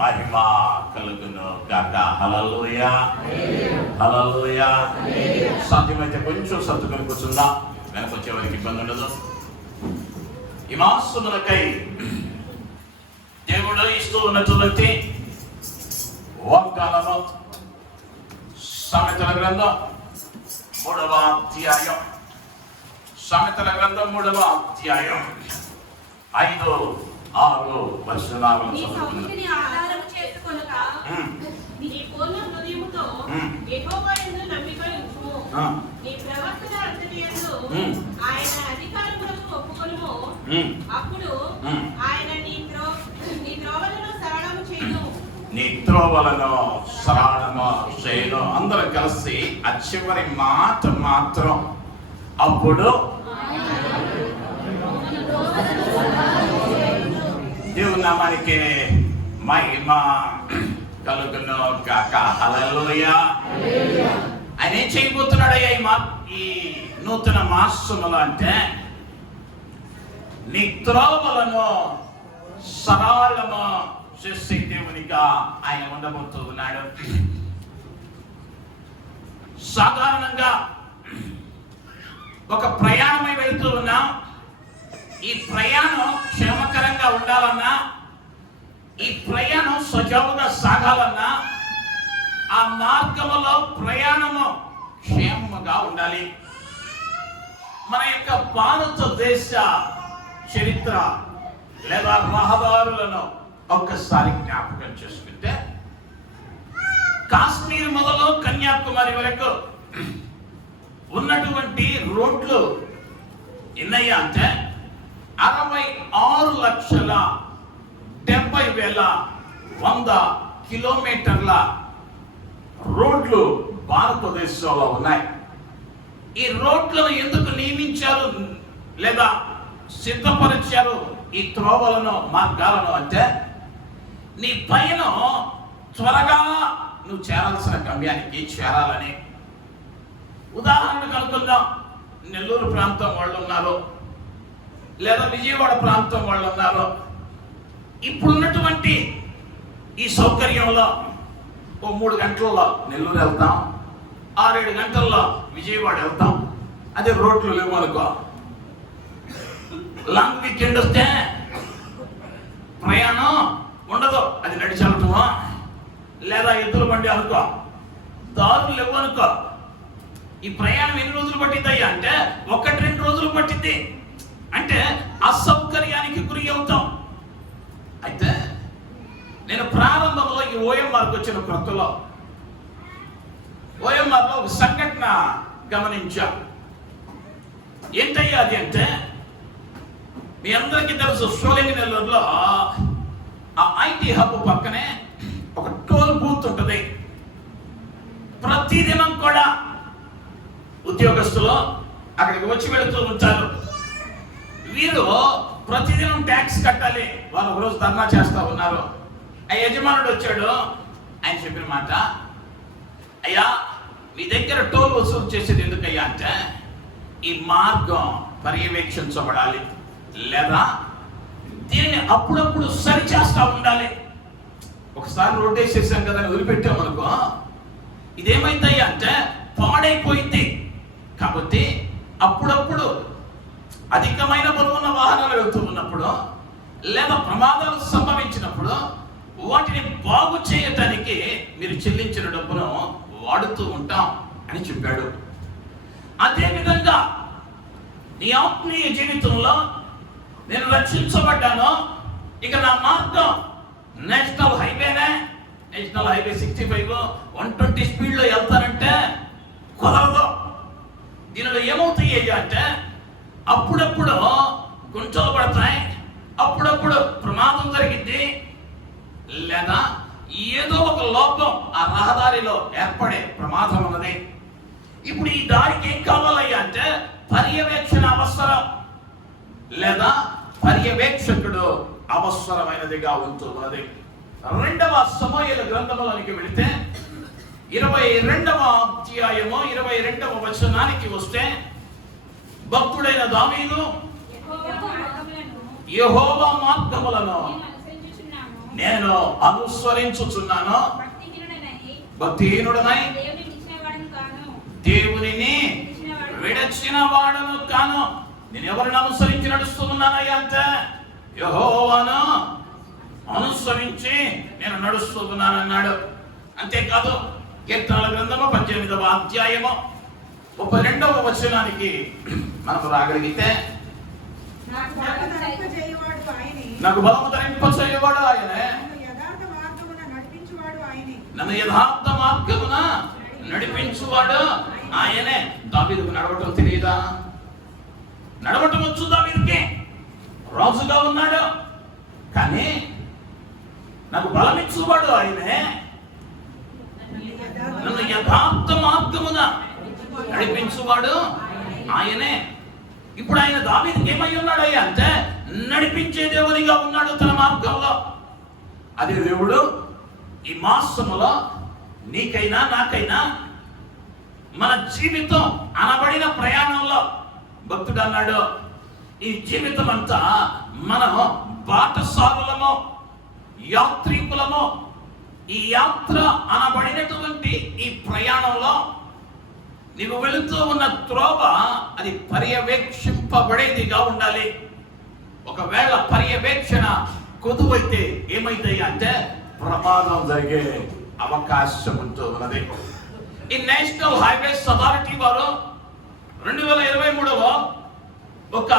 మహిమ కలుగును గాక. హల్లెలూయా హల్లెలూయా. సాధ్యమైతే కొంచెం సర్దుకొని కూర్చుందా, వెనకొచ్చే వారికి ఇబ్బంది ఉండదు. ఈ మాసములకై దేవుడు ఇస్తూ ఉన్నటువంటి వాగ్దానము సామెతల గ్రంథం 3వ అధ్యాయం, సామెతల గ్రంథం 3వ అధ్యాయం 5, 6 వచనాలను చదువుకుందాం. నీ త్రోవలను సరళము చేయును. అందరూ కలిసి ఆ చివరి మాట మాత్రం అప్పుడు దేవుని నామానికి మహిమ కలుగును గాక. హల్లెలూయా. ఆయన ఏం చేయబోతున్నాడయ్యా ఈ నూతన మాసములు అంటే, నీ త్రోవలను సరళము చేసే దేవునిగా ఆయన ఉండబోతూ ఉన్నాడు. సాధారణంగా ఒక ప్రయాణమై వెళ్తూ ఉన్నాం. ఈ ప్రయాణం క్షేమకరంగా ఉండాలన్నా, ఈ ప్రయాణం సజావుగా సాగాలన్నా, ఆ మార్గములో ప్రయాణము క్షేమముగా ఉండాలి. మన యొక్క భారతదేశ చరిత్ర లేదా రహదారులను ఒక్కసారి జ్ఞాపకం చేసుకుంటే, కాశ్మీర్ మొదలు కన్యాకుమారి వరకు ఉన్నటువంటి రోడ్లు ఎన్నయ్యా అంటే 66,70,100 కిలోమీటర్ల రోడ్లు భారతదేశంలో ఉన్నాయి. ఈ రోడ్లను ఎందుకు నియమించారు లేదా సిద్ధపరిచారు ఈ త్రోవలను, మార్గాలను అంటే, నీ పైన త్వరగా నువ్వు చేరాల్సిన గమ్యానికి చేరాలని. ఉదాహరణకు అనుకుందాం, నెల్లూరు ప్రాంతం వాళ్ళు ఉన్నారు, లేదా విజయవాడ ప్రాంతం వాళ్ళు ఉన్నారు. ఇప్పుడున్నటువంటి ఈ సౌకర్యంలో 3 గంటల్లో నెల్లూరు వెళ్తాం, 6-7 గంటల్లో విజయవాడ వెళ్తాం. అదే రోడ్లు లేవు అనుకో, లాంగ్ వీకెండ్ వస్తే ప్రయాణం ఉండదు, అది నడిచి వెళ్తామా లేదా ఎద్దుల బండి అనుకో, దారులు లేవు అనుకో. ఈ ప్రయాణం ఎన్ని రోజులు పట్టిందయ్యా అంటే 1-2 రోజులు పట్టింది. అంటే అసౌకర్యానికి గురి అవుతాం. అయితే నేను ప్రారంభంలో ఈ ఓఎంఆర్కి వచ్చిన కొత్తలో ఓఎంఆర్లో ఒక సంఘటన గమనించా. ఏంటయ్యా అది అంటే, మీ అందరికీ తెలుసు, షోలింగ్ నెల్లూరులో ఆ ఐటీ హబ్ పక్కనే ఒక టోల్ బూత్ ఉంటుంది. ప్రతిదినం కూడా ఉద్యోగస్తులు అక్కడికి వచ్చి వెళుతూ ఉంటారు. వీరు ప్రతిదినం ట్యాక్స్ కట్టాలి. వాళ్ళు ఒకరోజు ధర్నా చేస్తూ ఉన్నారు. ఆ యజమానుడు వచ్చాడు. ఆయన చెప్పిన మాట, అయ్యా మీ దగ్గర టోల్ వసూలు చేసేది ఎందుకయ్యా అంటే, ఈ మార్గం పర్యవేక్షించబడాలి, లేదా దీన్ని అప్పుడప్పుడు సరి చేస్తూ ఉండాలి. ఒకసారి రోడ్ వేసేసాం కదా వదిలిపెట్టామనుకో, ఇదేమైందయ్యా అంటే పాడైపోయింది. కాబట్టి అప్పుడప్పుడు అధికమైన బరువున్న వాహనాలు వెళ్తూ ఉన్నప్పుడు, లేదా ప్రమాదాలు సంభవించినప్పుడు వాటిని బాగు చేయటానికి మీరు చెల్లించిన డబ్బును వాడుతూ ఉంటాం అని చెప్పాడు. అదేవిధంగా నీ ఆత్మీయ జీవితంలో నేను రక్షించబడ్డాను, ఇక నా మార్గం నేషనల్ హైవేనే, నేషనల్ హైవే 65 120 స్పీడ్లో వెళ్తానంటే కుదరదు. దీనిలో ఏమవుతాయి అంటే, అప్పుడప్పుడు గుంటలు పడతాయి, అప్పుడప్పుడు ప్రమాదం జరిగింది, లేదా ఏదో ఒక లోపం ఆ రహదారిలో ఏర్పడే ప్రమాదం ఉన్నది. ఇప్పుడు ఈ దారికి ఏం కావాలయ్యా అంటే పర్యవేక్షణ అవసరం, లేదా పర్యవేక్షకుడు అవసరమైనదిగా ఉంటున్నది. 2వ సమూయేలు గ్రంథంలోనికి వెళితే 22వ అధ్యాయము 22వ వచనానికి వస్తే, భక్తుడైన దావీదు యెహోవా మార్గములను నేను అనుసరించుచున్నాను, భక్తిహీనుడనై దేవునిని విడచిన వాడను కాను. నేను ఎవరిని అనుసరించి నడుస్తున్నానయ్యా అంటే యెహోవాను అనుసరించి నేను నడుస్తున్నానన్నాడు. అంతేకాదు కీర్తనల గ్రంథము 18వ అధ్యాయము 32వ వచనానికి మనం రాగలిగితే, నాకు బలము ధరింపచేయువాడు ఆయనే, నన్ను యథార్థ మార్గమున నడిపించువాడు ఆయనే. దావీదుకు నడవటం తెలియదా? నడవటం వచ్చు దావీదుకి, రాజుగా ఉన్నాడు. కానీ నాకు బలమిచ్చువాడు ఆయనే, నన్ను యథార్థ మార్గమున నడిపించువాడు ఆయనే. ఇప్పుడు ఆయన దావీదుకి ఏమై ఉన్నాడయ్యా అంటే నడిపించే దేవునిగా ఉన్నాడు తన మార్గంలో. అదే దేవుడు ఈ మాసములో నీకైనా నాకైనా మన జీవితం అనబడిన ప్రయాణంలో భక్తుడు అన్నాడు, ఈ జీవితం అంతా మనం బాటసారులము, యాత్రికులము. ఈ యాత్ర అనబడినటువంటి ఈ ప్రయాణంలో నీవు వెళుతూ ఉన్న త్రోవ అది పర్యవేక్షింపబడేదిగా ఉండాలి. ఒకవేళ పర్యవేక్షణ కొదువైతే ఏమైతాయి అంటే ప్రమాదం జరిగే అవకాశం ఉంటూ ఉన్నది. ఈ నేషనల్ హైవేస్ అథారిటీ వారు 2023లో ఒక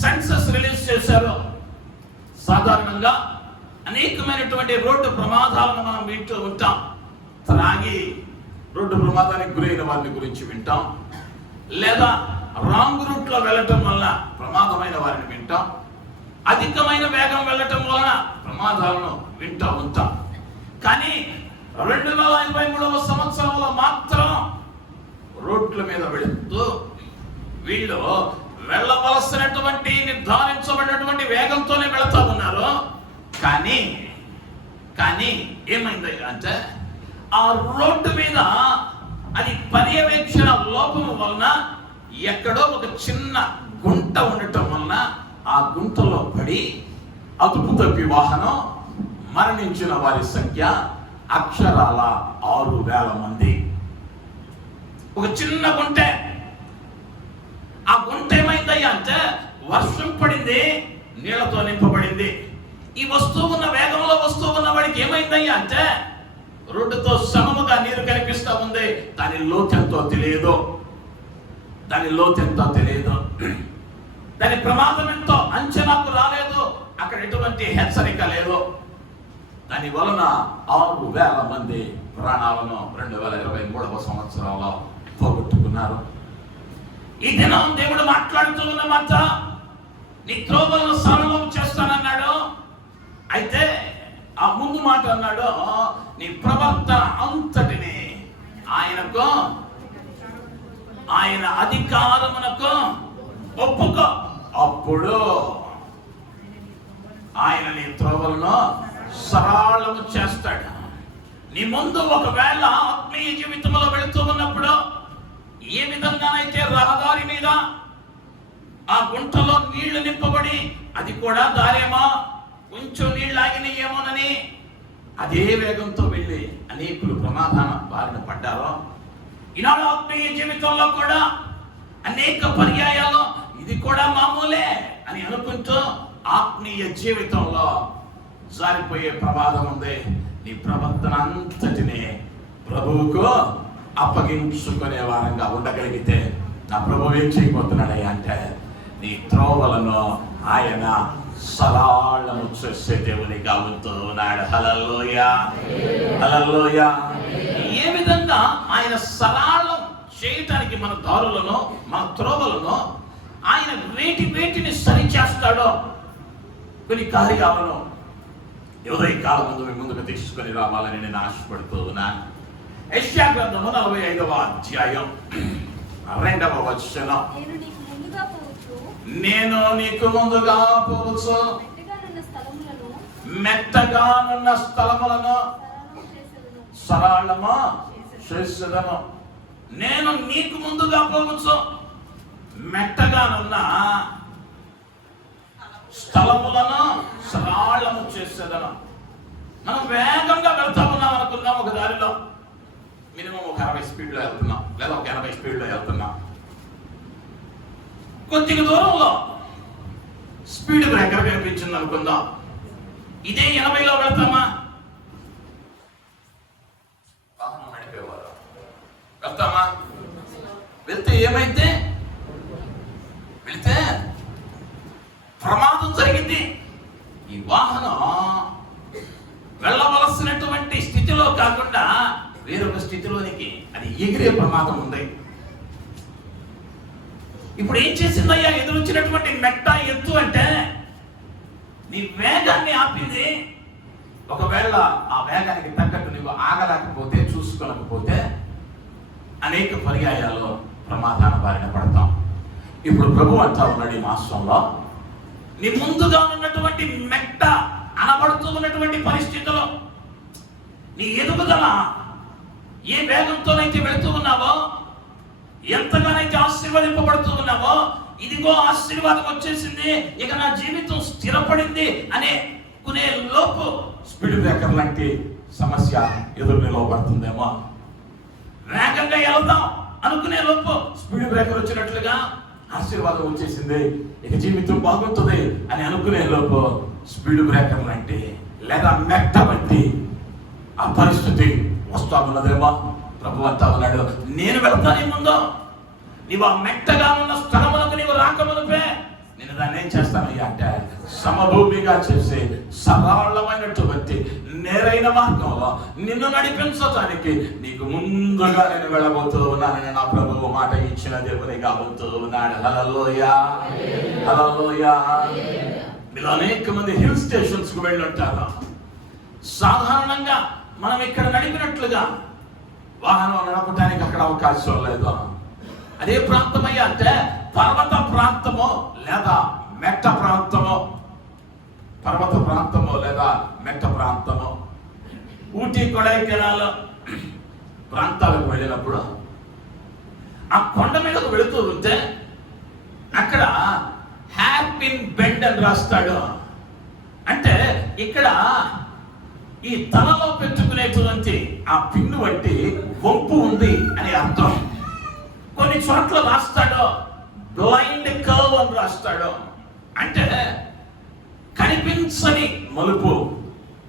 సెన్సస్ రిలీజ్ చేశారు. సాధారణంగా అనేకమైనటువంటి రోడ్డు ప్రమాదాలను మనం వింటూ ఉంటాం. త్రాగి రోడ్డు ప్రమాదానికి గురైన వారిని గురించి వింటాం, లేదా రాంగ్ రూట్ లో వెళ్ళటం వల్ల ప్రమాదమైన వారిని వింటాం, అధికమైన వేగం వెళ్ళటం వలన ప్రమాదాలను వింటూ ఉంటాం. కానీ 2023వ సంవత్సరంలో మాత్రం రోడ్ల మీద వెళుతూ వీళ్ళు వెళ్ళవలసినటువంటి నిర్ధారించబడినటువంటి వేగంతోనే వెళతా ఉన్నారు. కానీ ఏమైంది అంటే ఆ రోడ్డు మీద అది పర్యవేక్షణ లోపం వలన ఎక్కడో ఒక చిన్న గుంట ఉండటం వలన ఆ గుంటలో పడి అదుపు తప్పి వాహనం మరణించిన వారి సంఖ్య అక్షరాల 6,000 మంది. ఒక చిన్న గుంటె. ఆ గుంట ఏమైందయ్యా అంటే వర్షం పడింది, నీళ్లతో నింపబడింది. ఈ వస్తువు ఉన్న వేగంలో వస్తువు ఉన్న వాడికి ఏమైందయ్యా అంటే రోడ్డుతో సమముగా నీరు కనిపిస్తా ఉంది, దాని లోతెంతో తెలియదు, దాని ప్రమాదం ఎంతో అంచనాకు రాలేదు. అక్కడ ఎటువంటి హెచ్చరిక లేదు. దాని వలన 6,000 మంది ప్రాణాలను 2023వ సంవత్సరంలో పోగొట్టుకున్నారు. ఈ దినం దేవుడు మాట్లాడుతూ ఉన్న మాట, నీ త్రోవలను సరళం చేస్తానన్నాడు. అయితే ఆ ముందు మాట అన్నాడు, నీ ప్రవర్తన అంతటిని ఆయనకు, ఆయన అధికారమునకు ఒప్పుకో, అప్పుడు ఆయన నీ త్రోవలను సరళము చేస్తాడు. నీ ముందు ఒకవేళ ఆత్మీయ జీవితంలో వెళుతూ ఉన్నప్పుడు ఏ విధంగానైతే రహదారి మీద ఆ గుంటలో నీళ్లు నింపబడి అది కూడా దారేమో కొంచెం నీళ్ళు ఆగినాయేమోనని అదే వేగంతో వెళ్ళి అనేకులు ప్రమాదాల బారిన పడ్డారో, ఈనాడు ఆత్మీయ జీవితంలో కూడా అనేక పర్యాయాలు ఇది కూడా మామూలే అని అనుకుంటూ ఆత్మీయ జీవితంలో జారిపోయే ప్రమాదం ఉంది. నీ ప్రవర్తన అంతటిని ప్రభువుకు అప్పగించుకునే వారంగా ఉండగలిగితే నా ప్రభువు ఏం చేయబోతున్నాడు అంటే నీ త్రోవలను ఆయన సరళము చేసే దేవునిగా ఉంటూ ఉన్నాడు. హల్లెలూయా, హల్లెలూయా. ఏ విధంగా ఆయన సరళం చేయటానికి మన దారులను, మన త్రోవలను ఆయన వేటిని సరి చేస్తాడో కొన్ని కార్యాలను ఉదయ కాలం ముందుకు తీసుకొని రావాలని నేను ఆశపడుతూ ఉన్నాను. యెషయా గ్రంథము 45వ అధ్యాయం 2వ వచనం, నేను నీకు ముందుగా పోవచ్చు, మెత్తగానున్న స్థలములను సరళము చేసేదను. నేను నీకు ముందుగా పోవచ్చు, మెత్తగానున్న స్థలములను సరళము చేసేదను. మనం వేగంగా వెళ్తా ఉన్నాం అనుకుందాం. ఒక దారిలో మినిమం ఒక 60 స్పీడ్లో వెళ్తున్నాం, లేదా ఒక 80 స్పీడ్లో వెళ్తున్నాం. కొద్దిగా దూరంలో స్పీడ్ బ్రేకర్ కనిపించింది అనుకుందాం. ఇదే 80లో వెళ్తామా? వాహనం నడిపేవారు వెళ్తామా? వెళ్తే ఏమైతే వెళితే ప్రమాదం జరిగింది. ఈ వాహనం వెళ్ళవలసినటువంటి స్థితిలో కాకుండా వేరొక స్థితిలోనికి అది ఎగిరే ప్రమాదం ఉంది. ఇప్పుడు ఏం చేసిందయ్యా ఎదురొచ్చినటువంటి మెట్ట ఎత్తు అంటే నీ వేగాన్ని ఆపింది. ఒకవేళ ఆ వేగానికి తగ్గట్టు నువ్వు ఆగలేకపోతే, చూసుకోలేకపోతే అనేక పర్యాయాలు ప్రమాదాల బారిన పడతాం. ఇప్పుడు ప్రభు అంటా ఉన్నాడు ఈ మాసంలో, నీ ముందుగా ఉన్నటువంటి మెట్ట అనబడుతూ ఉన్నటువంటి పరిస్థితుల్లో నీ ఎదుగుదల ఏ వేగంతోనైతే వెళుతూ ఉన్నావో, ఎంతగానైతే ఆశీర్వదింపబడుతూ ఉన్నావో, ఇదిగో ఆశీర్వాదం వచ్చేసింది, ఇక నా జీవితం స్థిరపడింది అనే కొనే లోపు స్పీడ్ బ్రేకర్ లాంటి సమస్య ఎదురు నిలవబడుతుందేమో. వేగంగా వెళ్దాం అనుకునే లోపు స్పీడ్ బ్రేకర్ వచ్చినట్లుగా ఆశీర్వాదం వచ్చేసింది, ఇక జీవితం బాగుంటుంది అని అనుకునే లోపు స్పీడ్ బ్రేకర్ లాంటి లేదా మెట్ట వంటి ఆ పరిస్థితి వస్తా ఉన్నదేమో. ప్రభు అంతా ఉన్నాడు, నేను వెళ్తాను ముందు, నీవు ఆ మెట్టగా ఉన్న స్థలములకు నీవు రాకమునుపే నేను దాన్ని ఏం చేస్తానయ్యా అంటే సమభూమిగా చేసి సరళమైనటువంటి నేరైన మార్గంలో నిన్ను నడిపించడానికి నీకు ముందుగా నేను వెళ్ళబోతూ ఉన్నానని నా ప్రభువు మాట ఇచ్చిన దేవుని కాబోతూ ఉన్నాడు. హల్లెలూయా, హల్లెలూయా. మీరు అనేక మంది హిల్ స్టేషన్స్ కు వెళ్ళి ఉంటారు. సాధారణంగా మనం ఇక్కడ నడిపినట్లుగా వాహనం నడపడానికి అక్కడ అవకాశం లేదు. అదే ప్రాంతమయ్యా అంటే పర్వత ప్రాంతమో లేదా మెట్ట ప్రాంతమో, పర్వత ప్రాంతమో లేదా మెట్ట ప్రాంతమో. ఊటీ, కొడైకెనాల్ ప్రాంతాలకు వెళ్ళినప్పుడు ఆ కొండ మీదకు వెళుతూ ఉంటే అక్కడ హ్యాపిన్ బెండ్ అని రాస్తాడు. అంటే ఇక్కడ ఈ తలలో పెట్టుకునేటువంటి ఆ పిన్ను వంటి వంపు ఉంది అని అర్థం. కొన్ని చోట్ల రాస్తాడు బ్లైండ్ కర్వ్ అని రాస్తాడు. అంటే కనిపించని మలుపు.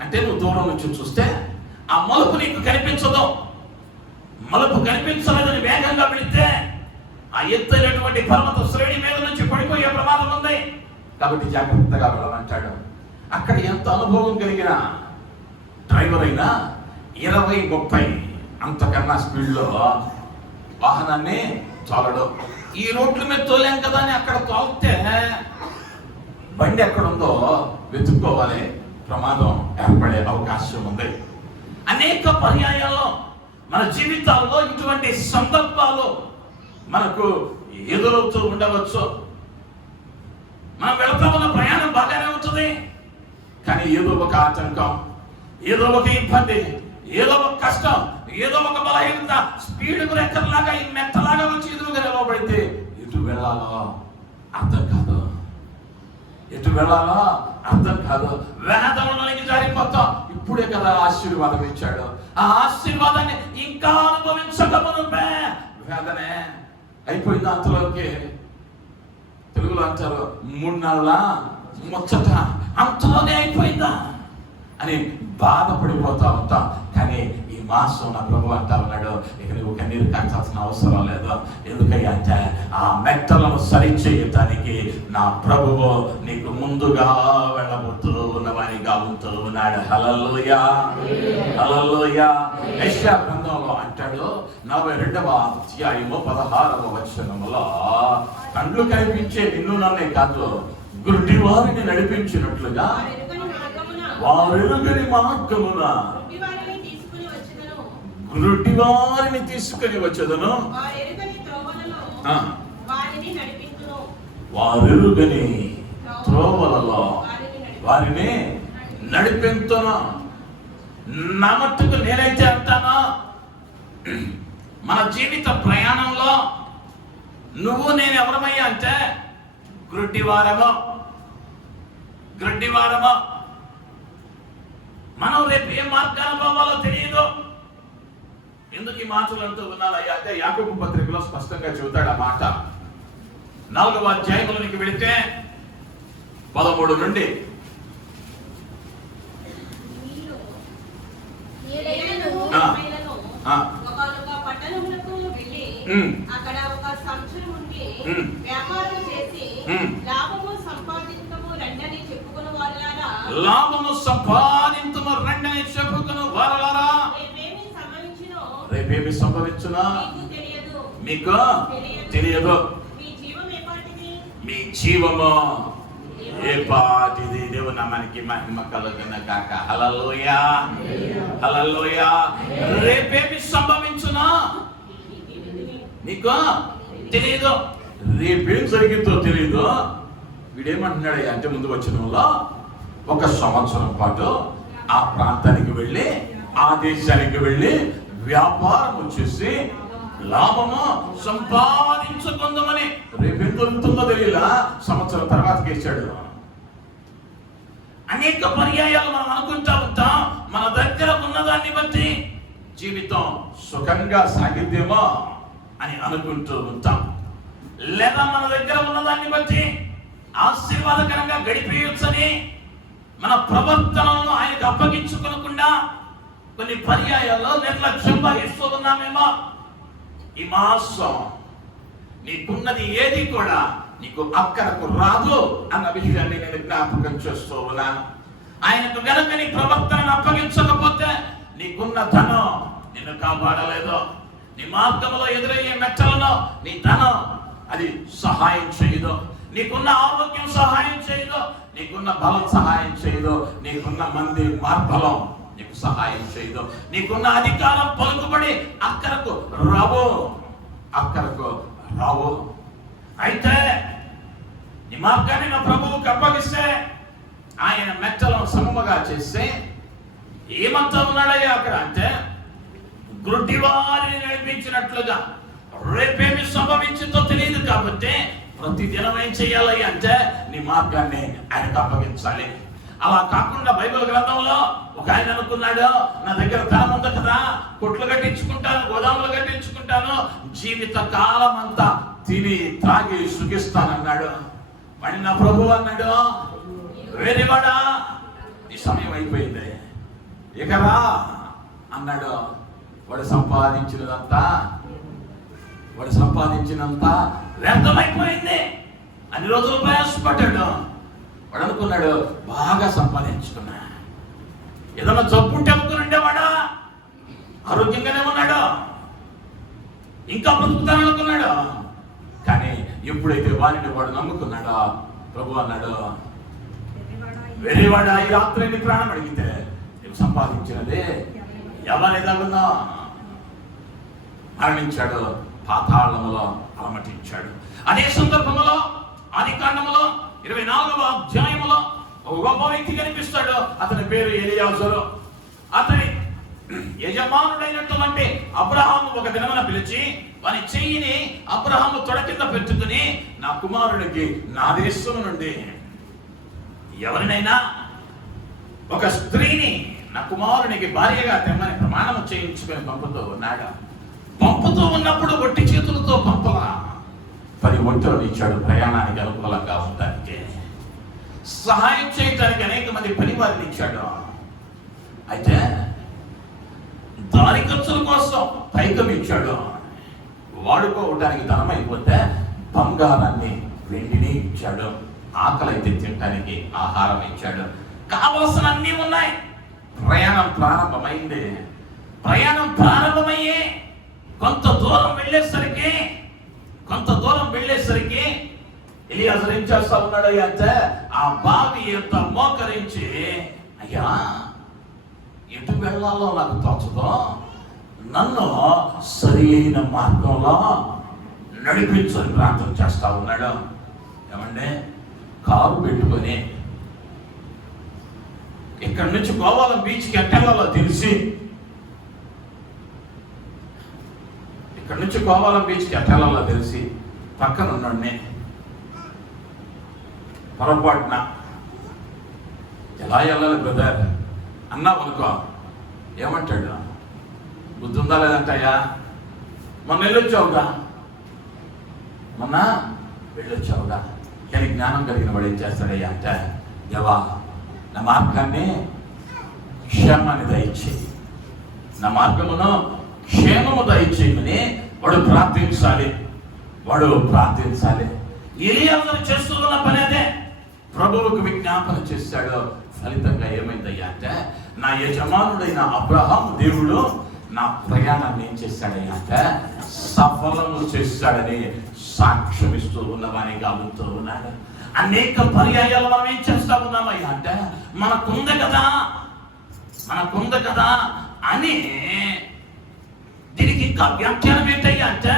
అంటే నువ్వు దూరం నుంచి చూస్తే ఆ మలుపు నీకు కనిపించదు. మలుపు కనిపించలేదని వేగంగా వెళితే ఆ ఎత్తైనటువంటి పర్వత శ్రేణి మీద నుంచి పడిపోయే ప్రమాదం ఉంది. కాబట్టి జాగ్రత్తగా వెళ్ళాలంటాడు. అక్కడ ఎంత అనుభవం కలిగిన డ్రైవర్ అయినా 20-30 అంతకన్నా స్పీడ్లో వాహనాన్ని తోలడు. ఈ రోడ్ల మీద తోలేం కదా అని అక్కడ తోలితే బండి ఎక్కడుందో వెతుక్కోవాలి, ప్రమాదం ఏర్పడే అవకాశం ఉంది. అనేక పర్యాయాల్లో మన జీవితాల్లో ఇటువంటి సందర్భాలు మనకు ఎదురవుతూ ఉండవచ్చు. మనం వెళతా ఉన్న ప్రయాణం బాగానే ఉంటుంది, కానీ ఏదో ఒక ఆటంకం, ఏదో ఒక ఇబ్బంది, ఏదో ఒక కష్టం, ఏదో ఒక బలహీనత స్పీడ్ బ్రేకర్ లాగా ఈ మెట్టలాగా వచ్చి ఎదురుగా నిలవబడితే ఎటు వెళ్ళాలో అర్థం కాదు, ఎటు వెళ్ళాలో అర్థం కాదు. వేదనలోనికి జారిపోతాం. ఇప్పుడే కదా ఆశీర్వాదం ఇచ్చాడు. ఆ ఆశీర్వాదాన్ని ఇంకా అనుభవించకమునుపే వేదనే అయిపోయింది. అంతలోకి తెలుగులో అంటారు 3 నెలల ముచ్చట, అంతలోనే అయిపోయిందా అని బాధపడిపోతా ఉంటాం. కానీ ఈ మాసం నా ప్రభు అంటా ఉన్నాడు, ఇక నువ్వు కన్నీరు కాచాల్సిన అవసరం లేదు. ఎందుకయ్యా అంటే ఆ మెట్టలను సరిచేయటానికి నా ప్రభువు నీకు ముందుగా వెళ్ళబోతూ ఉన్నవారిగా ఉంటూ ఉన్నాడు. హల్లెలూయా, హల్లెలూయా. యెషయా గ్రంథంలో అంటాడు 42వ అధ్యాయము 16వ వచనములో, కళ్ళు కనిపించే నిన్ను నన్నే కాదు, గుడ్డి వారిని నడిపించినట్లుగా వారెరుగని మార్గమున గుడ్డి వారిని తీసుకుని వచ్చేదను, వారెరుగని త్రోవలలో వారిని నడిపించును. నా మట్టుకు నేనైతే అంటాను, మన జీవిత ప్రయాణంలో నువ్వు నేను ఎవరమయ్యా అంటే గ్రుడ్డివారమో మనం రేపు ఏ మార్గాన పోవాలో తెలియదు. ఎందుకు ఈ మాటలు అంటూ ఉన్నారయ్యా అంటే యాకోబు పత్రికలో స్పష్టంగా చెబుతాడు ఆ మాట. 4వ అధ్యాయంలోనికి వెళితే 13 నుండి అక్కడ ఒక సంవత్సరం ఉండి వ్యాపారం చేసి లాభము సంపాదించము రండని చెప్పుకుని వారలారా, లాభము సంపాదించము రండని చెప్పుకుని వారలారా, రేపేమి సంభవించునో మీకు తెలియదు. మీ జీవము ఏ పాటిది. దేవుని నామానికి మహిమ కలుగును గాక. హల్లెలూయా, హల్లెలూయా. రేపేమి సంభవించునో నీకు తెలియదు. రేపేం జరిగిందో తెలియదు. వీడేమంటున్నాడు అంటే ముందు వచ్చిన వాళ్ళు 1 సంవత్సరం పాటు ఆ ప్రాంతానికి వెళ్ళి ఆ దేశానికి వెళ్ళి వ్యాపారం చేసి లాభము సంపాదించుకుందామని. రేపేం దొరుకుతుందో తెలియలా, సంవత్సరం తర్వాత వేసాడు. అనేక పర్యాయాలు మనం అనుకుంటా ఉంటాం మన దగ్గర ఉన్నదాన్ని బట్టి జీవితం సుఖంగా సాగిద్దేమో అని అనుకుంటూ ఉంటాం. లేదా మన దగ్గర ఉన్నదాన్ని బట్టి ఆశీర్వాదకరంగా గడిపేయొచ్చని మన ప్రవర్తనను ఆయనకు అప్పగించుకోకుండా కొన్ని పర్యాయాల్లో నిర్లక్ష్యం వహిస్తూ ఉన్నామేమో. ఈ మాసం నీకున్నది ఏది కూడా నీకు అక్కడకు రాదు అన్న విషయాన్ని నేను జ్ఞాపకం చేస్తూ ఉన్నాను. ఆయనకు గనక నీ ప్రవర్తనను అప్పగించకపోతే నీకున్న ధనం నిన్ను కాపాడలేదు. నీ మార్గంలో ఎదురయ్యే మెట్టలను నీ ధనం అది సహాయం చేయదు. నీకున్న ఆరోగ్యం సహాయం చేయదు. నీకున్న బలం సహాయం చేయదు. నీకున్న మంది మార్బలం నీకు సహాయం చేయదు. నీకున్న అధికారం పలుకుబడి అక్కడకు రావు. అయితే నీ మార్గాన్ని నా ప్రభువుకి అప్పగిస్తే ఆయన మెట్టలను సమముగా చేస్తే ఏమంతా ఉన్నాడయ్యా అక్కడ అంటే గుడ్డి వారిని నడిపించినట్లుగా. రేపేమి సంభవించిందో తెలియదు కాబట్టి ప్రతి దినం ఏం చేయాలి అంటే నీ మార్గాన్ని ఆయనకు అప్పగించాలి. అలా కాకుండా బైబిల్ గ్రంథంలో ఒక ఆయన అనుకున్నాడు, నా దగ్గర ధనం ఉంది కదా, కొట్లు కట్టించుకుంటాను, గోదాములు కట్టించుకుంటాను, జీవిత కాలం అంతా తిని త్రాగి సుఖిస్తానన్నాడు. వాడి నా ప్రభు అన్నాడు, వేరేవాడా ఈ సమయం అయిపోయింది, ఇక రా అన్నాడు. వాడు సంపాదించినంత వ్యర్థమైపోయింది. అన్ని రోజులు ప్రయాసపడ్డాడు. వాడు అనుకున్నాడు బాగా సంపాదించుకున్నా, ఏదన్నా జబ్బుంటే అనుకుని ఉండేవాడా, ఆరోగ్యంగానే ఉన్నాడు, ఇంకా బ్రతుకుతాను అనుకున్నాడు. కానీ ఎప్పుడైతే వారిని వాడు నమ్ముకున్నాడో ప్రభు అన్నాడు, వెర్రివాడా ఈ రాత్రి నీ ప్రాణం అడిగితే నువ్వు సంపాదించినదే ఎవరిదన్నా మరణించాడు, పాతాళములో అలమటించాడు. అదే సందర్భంలో ఆదికాండములో 24వ అధ్యాయములో ఒక గొప్ప వ్యక్తి కనిపిస్తాడు. అతని పేరు ఎలియాజరు. అతని యజమానుడైనటువంటి అబ్రహాము ఒక దినమున పిలిచి వాని చెయ్యిని అబ్రహాము తొడ కింద పెట్టుకుని, నా కుమారుడికి నా దేశం నుండి ఎవరినైనా ఒక స్త్రీని నా కుమారునికి భార్యగా తెమ్మని ప్రమాణం చేయించుకొని పంపుతూ ఉన్నాడు. పంపుతూ ఉన్నప్పుడు ఒట్టి చేతులతో పంపలా, 10 ఒంటెలను ఇచ్చాడు ప్రయాణానికి అనుకూలంగా ఉండడానికి. సహాయం చేయడానికి అనేక మంది పని వారిని ఇచ్చాడు. అయితే దారి ఖర్చుల కోసం పైకం ఇచ్చాడు. వాడుకోవడానికి ధనం అయిపోతే బంగారాన్ని వెండిని ఇచ్చాడు. ఆకలి అయితే తినడానికి ఆహారం ఇచ్చాడు. కావలసిన అన్నీ ఉన్నాయి. ప్రయాణం ప్రారంభమయ్యే కొంత దూరం వెళ్ళేసరికి ఎలియాజరు ఏం చేస్తా ఉన్నాడు అంటే ఆ బావి ఎంత మోకరించి, అయ్యా ఎటు వెళ్ళాలో నాకు తోచదో, నన్ను సరి అయిన మార్గంలో నడిపించని ప్రార్థన చేస్తా ఉన్నాడు. ఏమంటే కారు పెట్టుకొని ఇక్కడి నుంచి గోవాల బీచ్కి ఎట్టెళ్ళాలో తెలిసి, పక్కన ఉన్నాడు. పొరపాటున ఎలా వెళ్ళాలి బ్రదర్ అన్నావు అనుకో, ఏమంటాడు? బుద్ధి ఉందా లేదంటయ్యా, మొన్న వెళ్ళొచ్చావుగా, మొన్న వెళ్ళొచ్చావుగా. కానీ జ్ఞానం కలిగిన వాడు ఏం చేస్తాడయ్యా అంటే, దేవా నా మార్గాన్ని క్షేమాన్ని దయచేయి, నా మార్గమును క్షేమము దయచేయమని వాడు ప్రార్థించాలి. ఎలియాజరు చేస్తున్న పని అదే. ప్రభువుకు విజ్ఞాపన చేశాడు. ఫలితంగా ఏమైందయ్యా అంటే, నా యజమానుడైన అబ్రహాం దేవుడు నా ప్రయాణాన్ని ఏం చేశాడయ్యా అంటే సఫలము చేశాడని సాక్ష్యం ఇస్తూ ఉన్నవాని గాలుతూ ఉన్నాడు. అనేక పర్యాయాలు మనం ఏం చేస్తా ఉన్నామయ్యా అంటే, మనకుంది కదా అని దీనికి ఇంకా వ్యాఖ్యానం ఏంటయ్యా అంటే,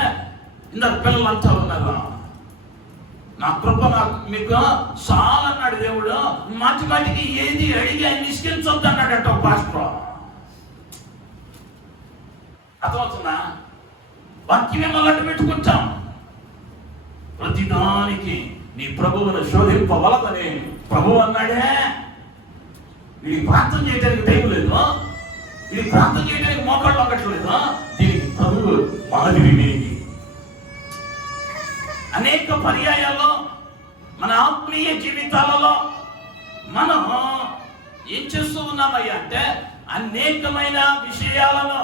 ఇందాక పిల్లలు అంటా ఉన్నారు, నా కృప మీకు చాలా అన్నాడు దేవుడు, మాటికి ఏది అడిగి ఆయన నిష్కరించొద్దు అన్నాడట ఒక పాస్టర్. అర్థమవుతుందా? వాక్యమే అలట్టు పెట్టుకుంటాం. ప్రతిదానికి నీ ప్రభువును శోధింపవలదని ప్రభువు అన్నాడే. వీడికి ప్రార్థన చేయడానికి టైం లేదు, వీడికి ప్రార్థన చేయడానికి మోకాళ్ళు అక్కట్లేదు. దీనికి ప్రభువు మాదిరి. అనేక పర్యాయాల్లో మన ఆత్మీయ జీవితాలలో మనం ఏం చేస్తూ ఉన్నామయ్యా అంటే, అనేకమైన విషయాలను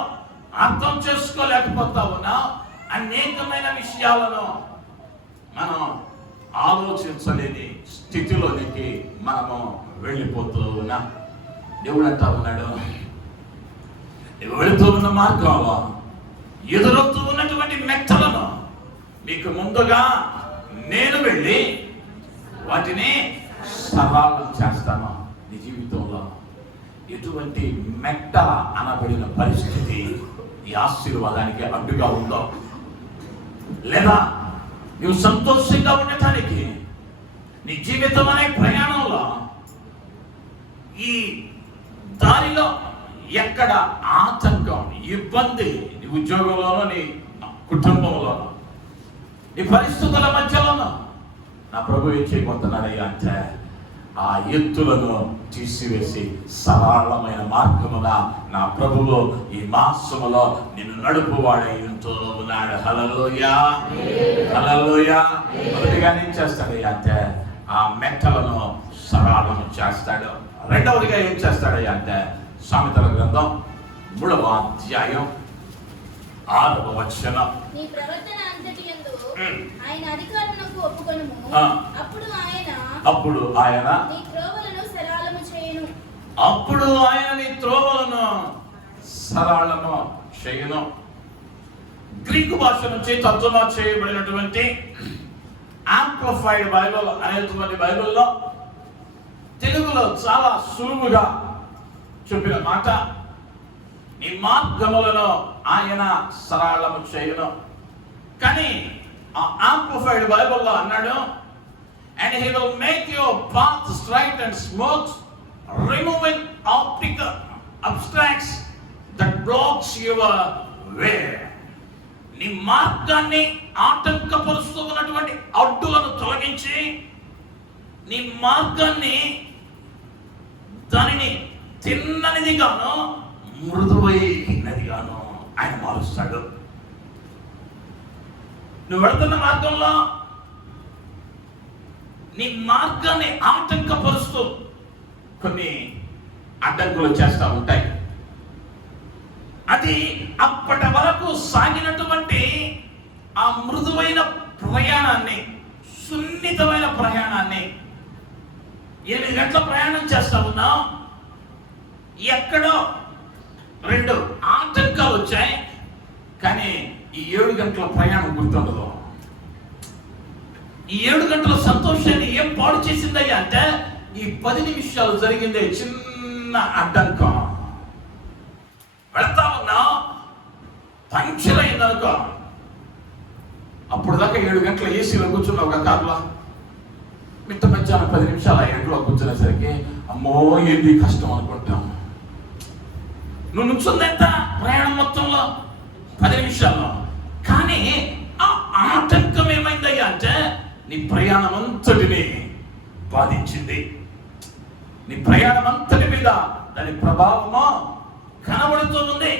అర్థం చేసుకోలేకపోతా ఉన్నాం. అనేకమైన విషయాలను మనం ఆలోచించలేని స్థితిలోనికి మనము వెళ్ళిపోతూ ఉన్నాం. దేవుడు అంటా ఉన్నాడు, వెళుతూ ఉన్న మార్గంలో ఎదురవుతూ ఉన్నటువంటి మెట్టలను మీకు ముందుగా నేను వెళ్ళి వాటిని సవాలు చేస్తాను. నీ జీవితంలో ఎటువంటి మెట్ట అనబడిన పరిస్థితి ఈ ఆశీర్వాదానికి అడ్డుగా ఉందో, లేదా నువ్వు సంతోషంగా ఉండటానికి నీ జీవితం అనే ప్రయాణంలో ఈ దారిలో ఎక్కడ ఆటంకం, ఇబ్బంది, నీ ఉద్యోగంలోనో నీ కుటుంబంలోనో నీ పరిస్థితుల మధ్యలోనూ నా ప్రభు ఏం చేయబోతున్నారయ్యా అంటే, ఆ ఎత్తులను తీసివేసి సరళమైన మార్గమున నా ప్రభువు ఈ మాసములో నిన్ను నడుపువాడై ఉంటూ ఉన్నాడు. హల్లెలూయా, హల్లెలూయా. మొదటిగా ఏం చేస్తాడయ్యా అంటే, ఆ మెట్టలను సరళము చేస్తాడు. రెండవదిగా ఏం చేస్తాడయ్యా అంటే, సామెతల గ్రంథం 3వ అధ్యాయం 6వ వచనం, నీ ప్రవర్తన అంతటి యందు ఆయన అధికారమునకు ఒప్పుకొనుము, అప్పుడు ఆయన నీ త్రోవలను సరళము చేయును. అప్పుడు ఆయన నీ త్రోవలను సరళము చేయును. గ్రీకు భాష నుంచి తర్జుమా చేయబడినటువంటి యాంప్లిఫైడ్ బైబిల్ అనేటువంటి బైబిల్లో తెలుగులో చాలా సులువుగా చెప్పిన మాట, నీ మార్గములను ఆయన సరళము చేయును. కానీ ఆ యాంప్లిఫైడ్ బైబిల్లో అన్నాడు, and he will make your path straight and smooth, removing obstacles that blocks your way. నీ మార్గాన్ని ఆటంకపరుస్తూ ఉన్నటువంటి అడ్డులను తొలగించి నీ మార్గాన్ని దానిని తిన్ననిదిగాను మృదువైనదిగాను ఆయన మారుస్తాడు. నువ్వు వెళుతున్న మార్గంలో నీ మార్గాన్ని ఆటంకపరుస్తూ కొన్ని అడ్డంకులు చేస్తూ ఉంటాయి. అది అప్పటి వరకు సాగినటువంటి ఆ మృదువైన ప్రయాణాన్ని, సున్నితమైన ప్రయాణాన్ని 8 గంటల ప్రయాణం చేస్తా ఉన్నాం. ఎక్కడో 2 ఆటంకాలు వచ్చాయి, కానీ ఈ 7 గంటల ప్రయాణం గుర్తుండదు. ఈ 7 గంటల సంతోషాన్ని ఏం పాడు చేసిందయ్యా అంటే, ఈ 10 నిమిషాలు జరిగిందే చిన్న అడ్డంకం. వెళ్తా ఉన్నా పంక్చర్ అయిందనుకో, అప్పుడు దాకా 7 గంటల ఏసీలో కూర్చున్నావు ఒక కార్లో, మిట్ట మధ్యాహ్నం 10 నిమిషాలు ఆ ఎండలో కూర్చునేసరికి అమ్మో ఏంది కష్టం అనుకుంటాం. నువ్వు నుంచుంది ఎంత ప్రయాణం మొత్తంలో 10 నిమిషాల్లో. కానీ ఆ ఆటంకం ఏమైందయ్యా అంటే, నీ ప్రయాణం అంతటిని బాధించింది. నీ ప్రయాణం అంతటి మీద దాని ప్రభావము కనబడుతూ ఉంది.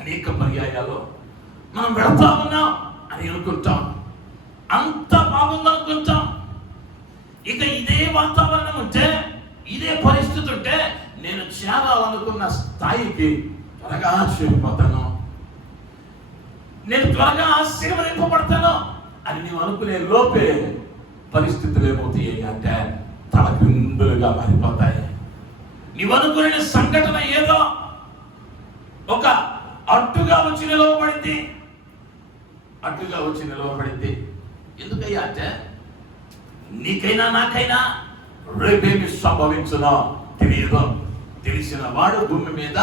అనేక పర్యాయాలు మనం వెళతా ఉన్నాం అని అనుకుంటాం, అంత బాగుందనుకుంటాం. ఇక ఇదే వాతావరణం ఉంటే, ఇదే పరిస్థితి ఉంటే నేను చేరాలనుకున్న స్థాయికి త్వరగా చేరిపోతాను, నేను త్వరగా ఆశీర్వదింపబడతాను అని నీవు అనుకునే లోపే పరిస్థితులు ఏమవుతాయి అంటే తలకిందులుగా మారిపోతాయి. నీవు అనుకునే సంఘటన ఏదో ఒక అడ్డుగా వచ్చి నిలవబడింది, అడ్డుగా వచ్చి నిలవబడింది. ఎందుకయ్యా అంటే నీకైనా నాకైనా రేపేమి సంభవించునో తెలియదు. తెలిసిన వాడు భూమి మీద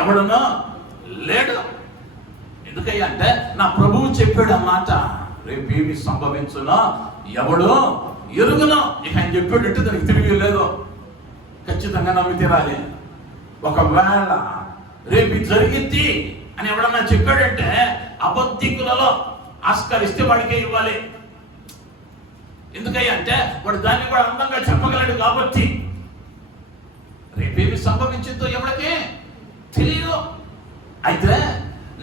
ఎవడునో లేడు. ఎందుకయ్యా అంటే నా ప్రభువు చెప్పాడు అన్నమాట, రేపేమి సంభవించునో ఎవడు ఎరుగునో. ఇక ఆయన చెప్పాడంటే దానికి తిరిగి లేదు, ఖచ్చితంగా నమ్మి తీరాలి. ఒకవేళ రేపు జరిగింది అని ఎవడన్నా చెప్పాడంటే అబద్ధికులలో ఆస్కరిస్తే వాడికే ఇవ్వాలి. ఎందుకయ్యా అంటే వాడు దాన్ని కూడా అందంగా చెప్పగలడు కాబట్టి. రేపేమి సంభవించిందో ఎవడికి తెలియదు. అయితే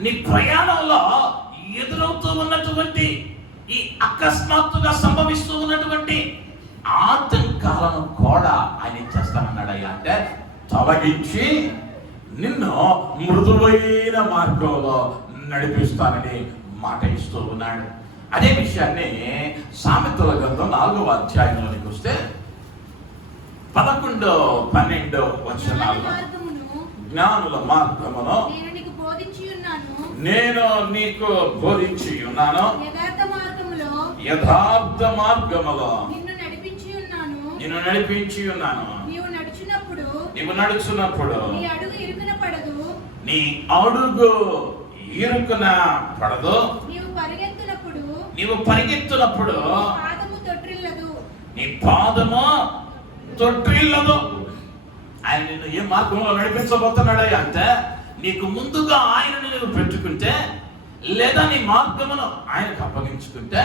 నీ ప్రయాణంలో ఎదురవుతూ ఉన్నటువంటి ఈ అకస్మాత్తుగా సంభవిస్తూ ఉన్నటువంటి ఆటంకాలను కూడా ఆయన ఏం చేస్తానన్నాడయ్యా అంటే తొలగించి నిన్ను మృదువైన మార్గంలో నడిపిస్తానని మాట ఇస్తూ ఉన్నాడు. అదే విషయాన్ని సామెతల గ్రంథం 4వ అధ్యాయంలోనికి వస్తే 11, 12 వచనాలు, జ్ఞానుల మార్గమును నేను నీకు బోధించి ఉన్నాను, యథార్థ మార్గములో నిన్ను నడిపించి ఉన్నాను. నీవు నడుచున్నప్పుడు నీ అడుగు ఇరుకున పడదు, నీవు పరిగెత్తునప్పుడు నీ పాదము తొట్టిల్లదు. ఆయన నిన్ను ఏ మార్గంలో నడిపించబోతున్నాడయ్యా అంటే నీకు ముందుగా ఆయనను నువ్వు పెట్టుకుంటే, లేదా నీ మార్గమును ఆయనకు అప్పగించుకుంటే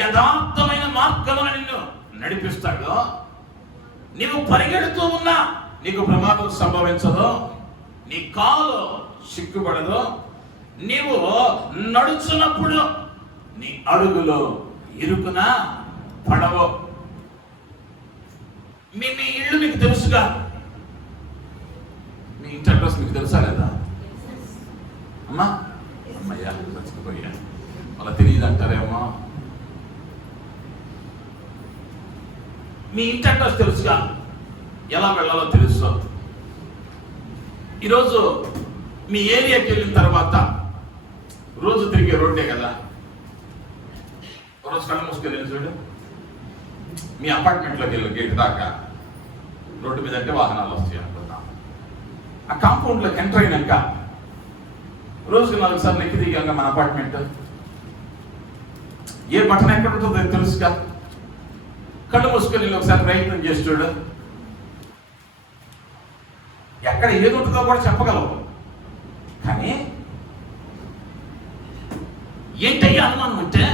యథార్థమైన మార్గమును నిన్ను నడిపిస్తాడు. నీవు పరిగెడుతూ ఉన్నా నీకు ప్రమాదం సంభవించదు, నీ కాలు సిగ్గుపడదు. నీవు నడుచున్నప్పుడు నీ అడుగులో ఇరుకున పడవు. మీ ఇల్లు మీకు తెలుసుగా, మీ ఇంటి అడ్రస్ మీకు తెలుసా లేదా? అమ్మా అమ్మయ్యా మర్చిపోయా, అలా తెలియదు అంటారేమో. మీ ఇంటి అడ్రస్ తెలుసుగా, ఎలా వెళ్ళాలో తెలుసు. ఈరోజు మీ ఏరియాకి వెళ్ళిన తర్వాత రోజు తిరిగే రోడ్డే కదా, రోజు కళ్ళు మూసుకెళ్ళి చూడు, మీ అపార్ట్మెంట్లోకి వెళ్ళి గేట్ దాకా రోడ్డు మీద అంటే వాహనాలు వస్తాయి అనుకుంటాం. ఆ కాంపౌండ్లోకి ఎంటర్ అయినాక రోజుకి 4 సార్లు ఎక్కి దిగాక మన అపార్ట్మెంట్ ఏ బటన్ ఎక్కడ ఉంటుందో తెలుసుగా. కళ్ళు మూసుకొని ఒకసారి ప్రయత్నం చేసి చూడు, ఎక్కడ ఏది ఉంటుందో కూడా చెప్పగలవు. కానీ ఏంటయ్యా అనుమానం అంటే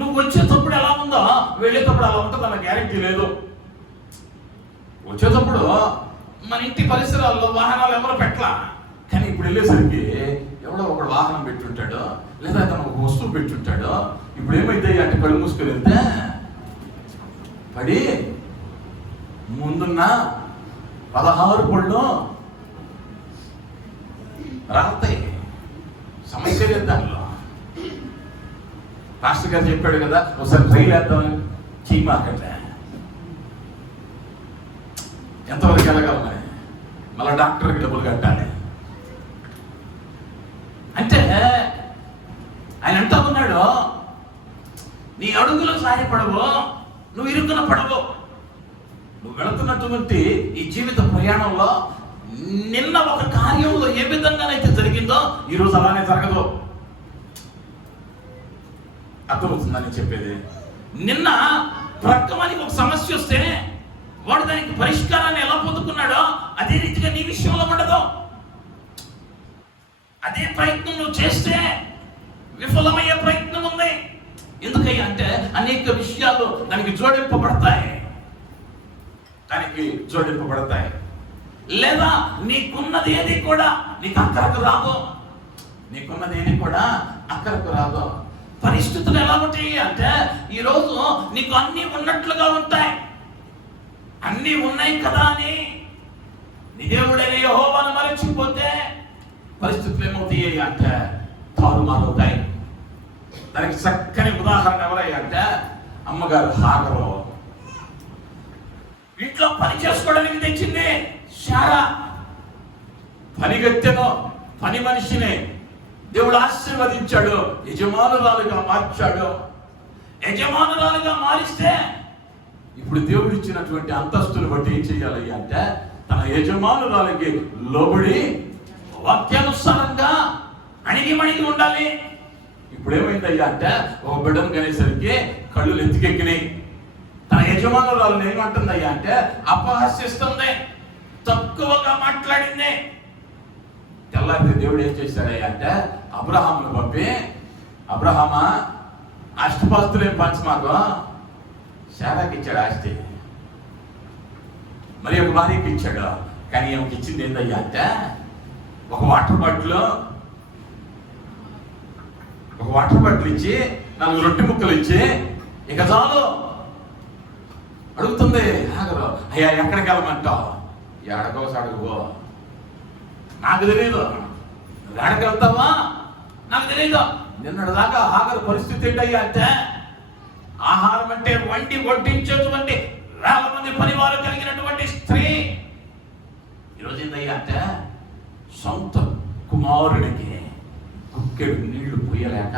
నువ్వు వచ్చేటప్పుడు ఎలా ఉందో వెళ్ళేటప్పుడు అలా ఉంటుందో అన్న గ్యారెంటీ లేదు. వచ్చేటప్పుడు మన ఇంటి పరిసరాల్లో వాహనాలు ఎవరు పెట్టలా, కానీ ఇప్పుడు వెళ్ళేసరికి ఎవడో ఒకడు వాహనం పెట్టుంటాడు, లేదా అతను ఒక వస్తువు పెట్టుంటాడు. ఇప్పుడు ఏమైతే అంటే కళ్ళు మూసుకొని వెళ్తే పడి ముందున్న 16 పళ్ళు రాస్తాయి. సమస్య లేదు దానిలో. మాస్టర్ గారు చెప్పాడు కదా, ఒకసారి ట్రైల్ వేద్దామని, చీమాకట్లే ఎంతవరకు వెళ్ళగలమని, మళ్ళీ డాక్టర్కి డబ్బులు కట్టాలి అంటే. ఆయన అంటా ఉన్నాడు, నీ అడుగులో సాయపడవు, నువ్వు ఇరుక్కున పడవు. నువ్వు వెళుతున్నటువంటి ఈ జీవిత ప్రయాణంలో నిన్న ఒక కార్యంలో ఏ విధంగానైతే జరిగిందో ఈరోజు అలానే జరగదు. అర్థమవుతుందని చెప్పేది. నిన్న ప్రక్కమానికి ఒక సమస్య వస్తే వాడు దానికి పరిష్కారాన్ని ఎలా పొందుకున్నాడో అదే రీతిగా నీ విషయంలో ఉండదు. అదే ప్రయత్నం నువ్వు చేస్తే విఫలమయ్యే ప్రయత్నం ఉంది. ఎందుకయ్యా అంటే అనేక విషయాలు దానికి జోడింపబడతాయి. లేదా నీకున్నది ఏది కూడా నీకు అక్కరకు రాదు. నీకున్నది ఏది కూడా అక్కరకు రాదు. పరిస్థితులు ఎలా ఉంటాయి అంటే, ఈరోజు నీకు అన్నీ ఉన్నట్లుగా ఉంటాయి. అన్నీ ఉన్నాయి కదా అని నీ దేవుడైన యెహోవాను మరచిపోతే పరిస్థితులు ఏమవుతాయి అంటే తారుమారవుతాయి. దానికి చక్కని ఉదాహరణ ఎవరయ్యా అంటే అమ్మగారు హాగరు. ఇంట్లో పని చేసుకోవడానికి తెచ్చింది శారా. పనిగత్తెను, పని మనిషిని దేవుడు ఆశీర్వదించాడు, యజమానురాలుగా మార్చాడు. యజమానురాలుగా మారిస్తే ఇప్పుడు దేవుడు ఇచ్చినటువంటి అంతస్తును బట్టి ఏం చేయాలి అంటే తన యజమానురాలకి లోబడి వాక్యానుసారంగా అణిగి మణిగి ఉండాలి. ఇప్పుడు ఏమైందయ్యా అంటే ఒక బిడ్డను కనేసరికి కళ్ళు ఎత్తికెక్కినాయి. తన యజమానురాలను ఏమంటుందయ్యా అంటే అపహాస్యస్తుంది, తక్కువగా మాట్లాడింది. తెల్లారితే దేవుడు ఏం చేశాడయ్యా అంటే అబ్రహామును పంపి, అబ్రహామా ఆస్తిపాస్తులు ఏం పంచమాకు, శారాకి ఇచ్చాడు ఆస్తి, మరి ఒక భార్యకి ఇచ్చాడు. కానీ ఏమికి ఇచ్చింది ఏందయ్యా అంటే ఒక వాటర్ బాటిల్ ఇచ్చి 4 రొట్టె ముక్కలు ఇచ్చి ఇక చాలు. అడుగుతుంది హాగరు, అయ్యా ఎక్కడికి వెళ్ళమంటావు? ఎడకో సడుగుపో, నాకు తెలియదు. ఎక్కడికి వెళ్తావా నాకు తెలియదు. నిన్నటి దాకా హాగరు పరిస్థితి ఏంటయ్యా అంటే ఆహారం అంటే వండి వడ్డించేటువంటి 1000 మంది పరివారు కలిగినటువంటి స్త్రీ. ఈరోజు ఏందయ్యా అంటే సొంత కుమారుడికి కుక్కెడు నీళ్లు పోయలేక,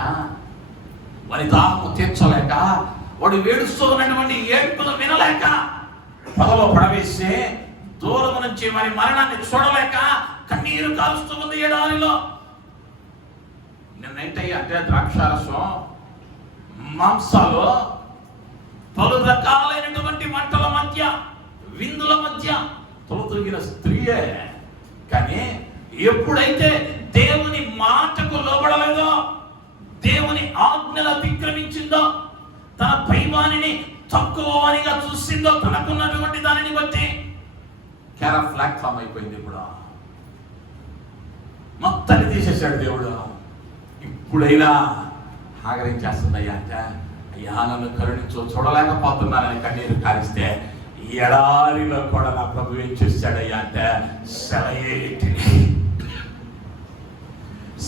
వారి దాహము తీర్చలేక, వాడు వేడుస్తూ ఉన్నటువంటి ఏడుపును వినలేక, పొదలో పడవేసి దూరం నుంచి వారి మరణాన్ని చూడలేక కన్నీరు కాలుస్తూ ఉంది ఎడారిలో. నిన్నేంటయ్యా అంటే ద్రాక్షారసం, మాంసాలు, పలు రకాలైనటువంటి మంటల మధ్య, విందుల మధ్య తొలతొగిన స్త్రీయే. కానీ ఎప్పుడైతే దేవుని మాటకు లోబడలేదో, దేవుని ఆజ్ఞలు అతిక్రమించిందో, తన పైవానిని తక్కువనిగా చూసిందో, తనకున్నటువంటి దానిని బట్టి ప్లాట్ఫామ్ అయిపోయింది. ఇప్పుడు మొత్తాన్ని తీసేశాడు దేవుడు. ఇప్పుడైనా ఆగరం చేస్తుందయ్యా అంటే అయ్యా నన్ను కరుణించు, చూడలేకపోతున్నానని కన్నీరు కారిస్తే ఈ ఎడారిలో కూడా నా ప్రభు ఏం చేశాడయ్యా అంటే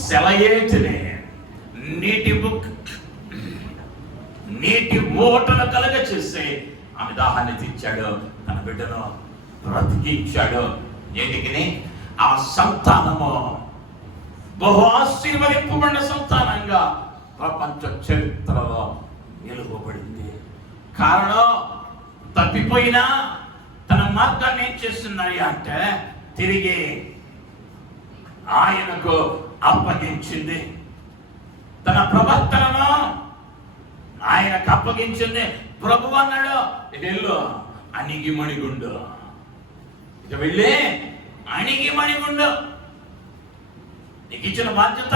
సెలయేటిని నీటి ఓటను కలగ చేసి ఆమె దాహాన్ని తీర్చాడు, తన బిడ్డను బ్రతికించాడు. నేటికి ఆ సంతానము బహు ఆశీర్వదింపబడిన సంతానంగా ప్రపంచ చరిత్రలో నిలువబడింది. కారణం తప్పిపోయినా తన మార్గాన్ని ఏం చేస్తున్నాయి అంటే తిరిగి ఆయనకు అప్పగించింది. తన ప్రవర్తనను ఆయనకు అప్పగించింది. ప్రభు అన్నాడు, వెళ్ళు అణిగి మణిగుండు, ఇక వెళ్ళి అణిగి మణిగుండు, నీకు ఇచ్చిన బాధ్యత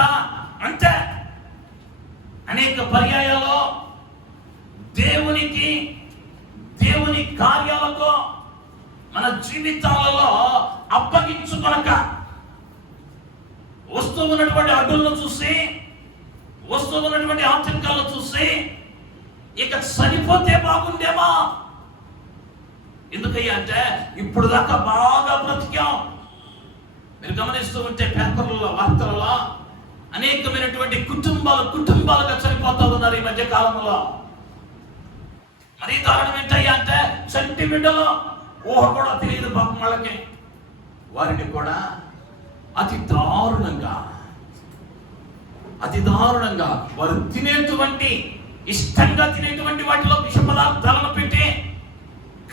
అంతే. అనేక పర్యాయాల్లో దేవుని కార్యాలకు మన జీవితాలలో అప్పగించుకొనక వస్తూ ఉన్నటువంటి అడ్డులను చూసి, వస్తూ ఉన్నటువంటి ఆటంకాలను చూసి ఇక సరిపోతే బాగుండేమా. ఎందుకయ్యా అంటే ఇప్పుడు దాకా బాగా బ్రతికాం. మీరు గమనిస్తూ ఉంటే పేపర్లలో, వార్తలలో అనేకమైనటువంటి కుటుంబాలుగా చనిపోతా ఉన్నారు ఈ మధ్య కాలంలో. మరీ దారుణం ఏంటయ్యా అంటే చంటి బిడ్డలో ఊహ కూడా తెలియదు పాపం వాళ్ళకి. వారిని కూడా అతి దారుణంగా వారు తినేటువంటి, ఇష్టంగా తినేటువంటి వాటిలో విష పదార్థాలను పెట్టి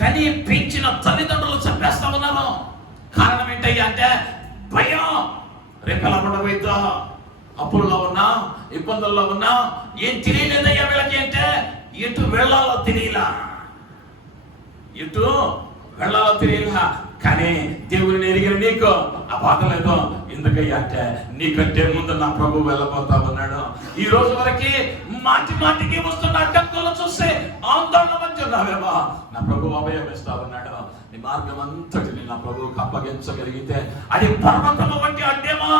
కని పెంచిన తల్లిదండ్రులు చంపేస్తా ఉన్నారు. కారణం ఏంటయ్యా అంటే భయం. రేపు ఎలా పడబోయిద్దో, అప్పుల్లో ఉన్నా, ఇబ్బందుల్లో ఉన్నా, ఏం తెలియలేదయ్యా వీళ్ళకి అంటే ఎటు వెళ్ళాలో తెలియలా. కానీ దేవుని ఎరిగిన నీకు ఆ బాధ లేదు. ఎందుకయ్యా అంటే నీకంటే ముందు నా ప్రభు వెళ్ళబోతా ఉన్నాడు. ఈ రోజు వరకు మాటికి వస్తున్న అడ్డంకులను చూస్తే ఆందోళన మధ్య ఉన్నావేమో, నా ప్రభు అభయం ఇస్తా ఉన్నాడు. నీ మార్గం అంతటిని నా ప్రభువుకు అప్పగించగలిగితే అది పర్వతము వంటి అడ్డేమా,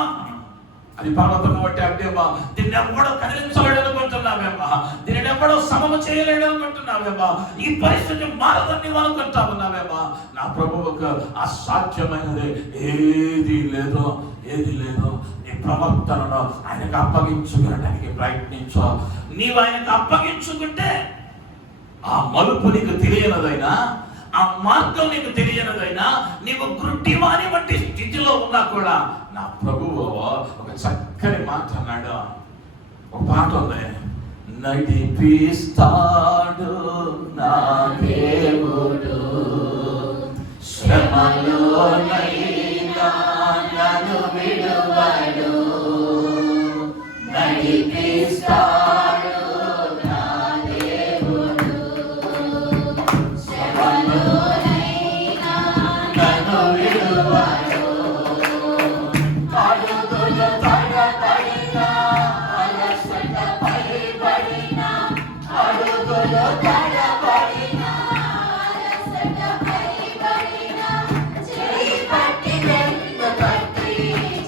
అది పర్వతము వంటి అడ్డేమా. దీన్ని ఎవ్వడో కదిలించలేడు అనుకుంటున్నావేమా, దీనిని ఎవ్వడో సమము చేయలేడు అనుకుంటున్నావేమా, ఈ పరిస్థితి మారదని అనుకుంటా ఉన్నావేమా. నా ప్రభువుకు అసాధ్యమైనది ఏది లేదు, ఏది లేదు. నీ ప్రవర్తనను ఆయనకు అప్పగించుకోవడానికి ప్రయత్నించు. నీవు ఆయనకు అప్పగించుకుంటే ఆ మలుపు నీకు తెలియనదైనా, ఆ మార్గం నీకు తెలియనదైనా, నీవు గుడ్డివాని వంటి స్థితిలో ఉన్నా కూడా నా ప్రభువు ఒక చక్కని మాట అన్నాడు. ఒక పాట ఉంది, నడిపిస్తాడు నా దేవుడు శ్రమలోనైనా నన్ను విడువడు, నడిపిస్తాడు నా దేవుడు శ్రమలోనైనా నన్ను విడువడు, అడుగులు తడబడినా అలసట పడినా, అడుగులు తడబడినా అలసట పడినా, చేయి పట్టి వెన్ను తట్టి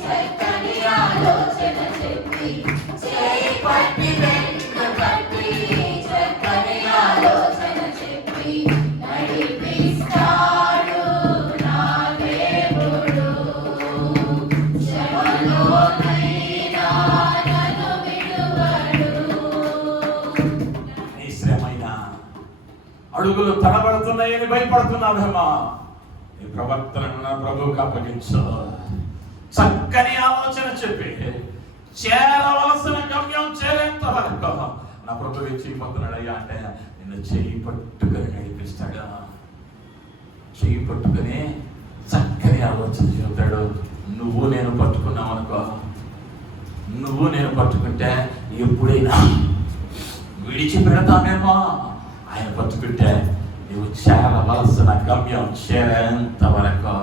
చక్కని ఆలోచన చెప్పి, చేయి పట్టి వెన్ను తట్టి చక్కని ఆలోచన చెప్పి, నడిపిస్తాడు నా దేవుడు శ్రమలోనైనా నన్ను విడువడు. నీ శ్రమైనా అడుగులు తడబడుతున్నాయని భయపడుతున్నావేమా, నీ ప్రవర్తనను నా ప్రభువుకు అప్పగించు. చక్కని ఆలోచన చెప్పి చేరవలసిన గమ్యం చేరేంత వరకు నా ప్రభు చేయబోతున్నాడయ్యా అంటే నిన్ను చేయి పట్టుకొని నడిపిస్తాడు. చేయి పట్టుకొని చక్కని ఆలోచన చెబుతాడు. నువ్వు నేను పట్టుకున్నావు అనుకో, నువ్వు నేను పట్టుకుంటే ఎప్పుడైనా విడిచిపెడతామేమో, ఆయన పట్టుకుంటే నువ్వు చేరవలసిన గమ్యం చేరేంత వరకు